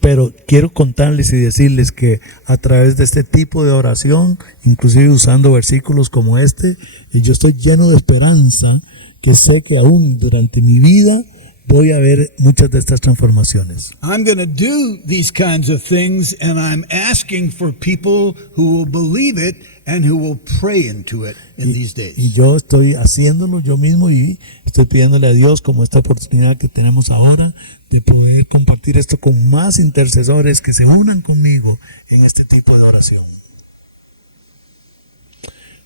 pero quiero contarles y decirles que a través de este tipo de oración, inclusive usando versículos como este, y yo estoy lleno de esperanza, que sé que aún durante mi vida voy a ver muchas de estas transformaciones. I'm going to do these kinds of things, and I'm asking for people who will believe it and who will pray into it in these days. Y yo estoy haciéndolo yo mismo y estoy pidiéndole a Dios, como esta oportunidad que tenemos ahora, de poder compartir esto con más intercesores que se unan conmigo en este tipo de oración.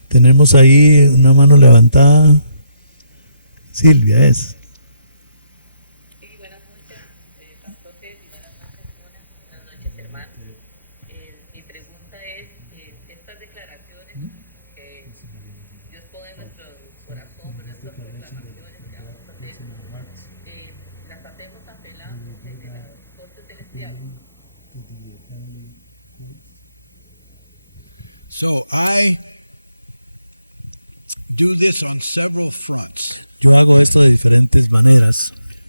Tenemos ahí una mano levantada. Silvia es. Sí, buenas noches, Pastor Ted, y buenas noches, Mona. Buenas noches, hermano. Mi pregunta es, estas declaraciones que Dios pone en nuestro corazón, estas declaraciones que vamos a hacer, las hacemos ante la corte celestial.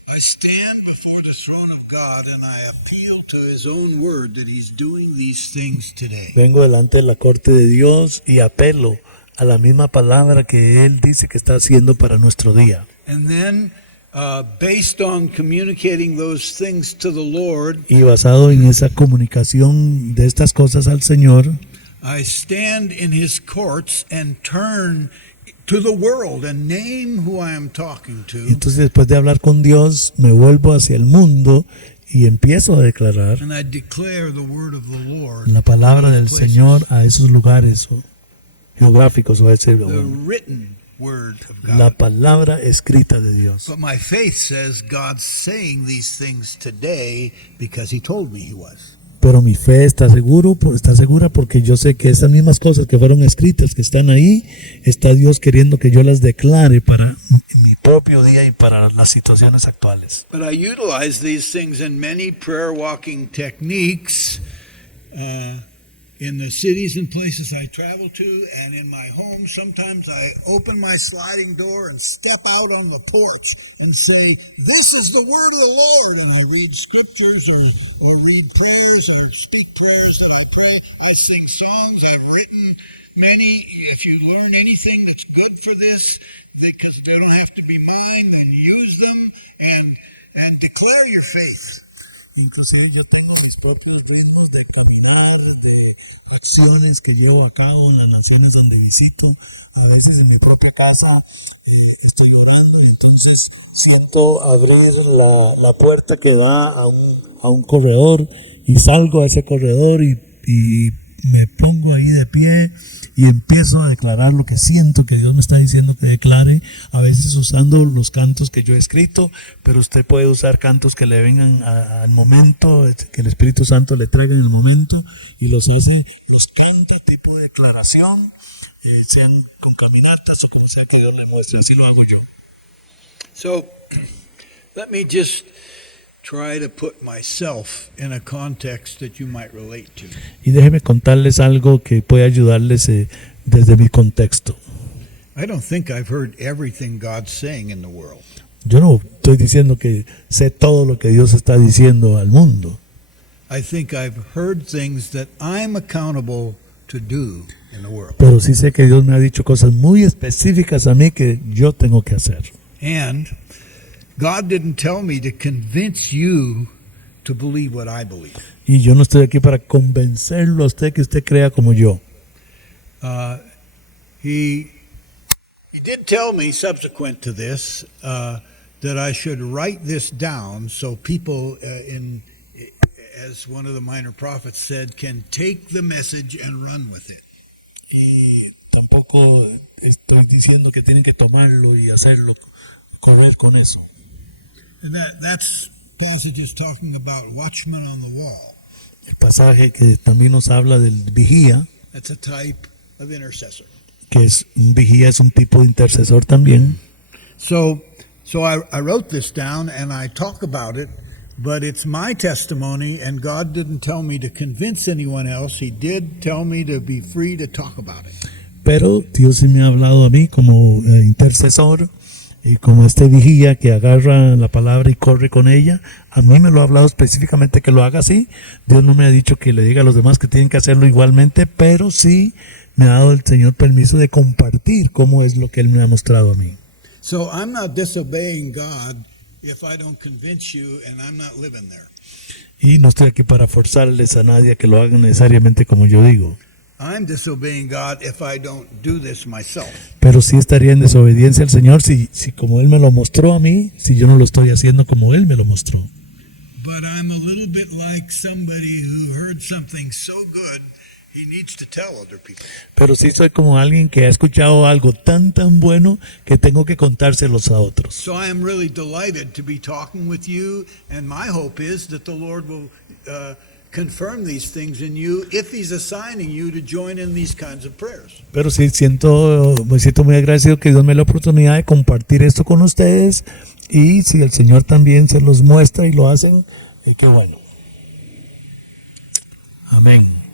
I stand before the throne of God and I appeal to His own word that He's doing these things today. Vengo delante de la corte de Dios y apelo a la misma palabra que Él dice que está haciendo para nuestro día. And then, based on communicating those things to the Lord, Y basado en esa comunicación de estas cosas al Señor, I stand in His courts and turn to the world and name who I am talking to. entonces después de hablar con Dios, me vuelvo hacia el mundo y empiezo a declarar And I declare the word of the Lord, la palabra del Señor a esos lugares geográficos o a ese the written word of la God. palabra escrita de Dios. But my faith says God's saying these things today because He told me He was. Pero mi fe está segura porque yo sé que esas mismas cosas que fueron escritas, que están ahí, está Dios queriendo que yo las declare para mi propio día y para las situaciones actuales. But I utilize these things in many prayer walking techniques in the cities and places I travel to, and in my home. Sometimes I open my sliding door and step out on the porch and say, "This is the word of the Lord," and I read scriptures or read prayers or speak prayers that I pray. I sing songs. I've written many. If you learn anything that's good for this, because they don't have to be mine, then use them and declare your faith. Inclusive yo tengo mis propios ritmos de caminar, de acciones que llevo a cabo en las naciones donde visito. A veces en mi propia casa estoy orando y entonces siento abrir la puerta que da a un corredor y salgo a ese corredor y me pongo ahí de pie y empiezo a declarar lo que siento que Dios me está diciendo que declare, a veces usando los cantos que yo he escrito, pero usted puede usar cantos que le vengan al momento, que el Espíritu Santo le traiga en el momento y los canta tipo de declaración, sean con caminatas o como sea que Dios le muestre, así lo hago yo. So, let me just try to put myself in a context that you might relate to. Y déjeme contarles algo que puede ayudarles desde mi contexto. I don't think I've heard everything God's saying in the world. Yo no estoy diciendo que sé todo lo que Dios está diciendo al mundo. I think I've heard things that I'm accountable to do in the world. Pero sí sé que Dios me ha dicho cosas muy específicas a mí que yo tengo que hacer. And God didn't tell me to convince you to believe what I believe. Y yo no estoy aquí para convencerlo a usted que usted crea como yo. He did tell me subsequent to this that I should write this down so people as one of the minor prophets said, can take the message and run with it. Y tampoco estoy diciendo que tienen que tomarlo y hacerlo, correr con eso. And that's passage is talking about watchmen on the wall. El pasaje que también nos habla del vigía, That's a type of intercessor. que es un vigía, es un tipo de intercesor también. So I wrote this down and I talk about it, but it's my testimony, and God didn't tell me to convince anyone else. He did tell me to be free to talk about it. Pero Dios sí me ha hablado a mí como intercesor y como este vigía que agarra la palabra y corre con ella. A mí me lo ha hablado específicamente que lo haga así. Dios no me ha dicho que le diga a los demás que tienen que hacerlo igualmente, pero sí me ha dado el Señor permiso de compartir cómo es lo que Él me ha mostrado a mí. So I'm not disobeying God if I don't convince you and I'm not living there. Y no estoy aquí para forzarles a nadie a que lo hagan necesariamente como yo digo. I'm disobeying God if I don't do this myself. Pero sí estaría en desobediencia al Señor si como Él me lo mostró a mí, si yo no lo estoy haciendo como Él me lo mostró. But I'm a little bit like somebody who heard something so good he needs to tell other people. Pero sí soy como alguien que ha escuchado algo tan bueno que tengo que contárselos a otros. So I am really delighted to be talking with you, and my hope is that the Lord will confirm these things in you if He's assigning you to join in these kinds of prayers. Pero sí me siento muy agradecido que Dios me dé la oportunidad de compartir esto con ustedes, y si el Señor también se los muestra y lo hacen, qué bueno. Amén.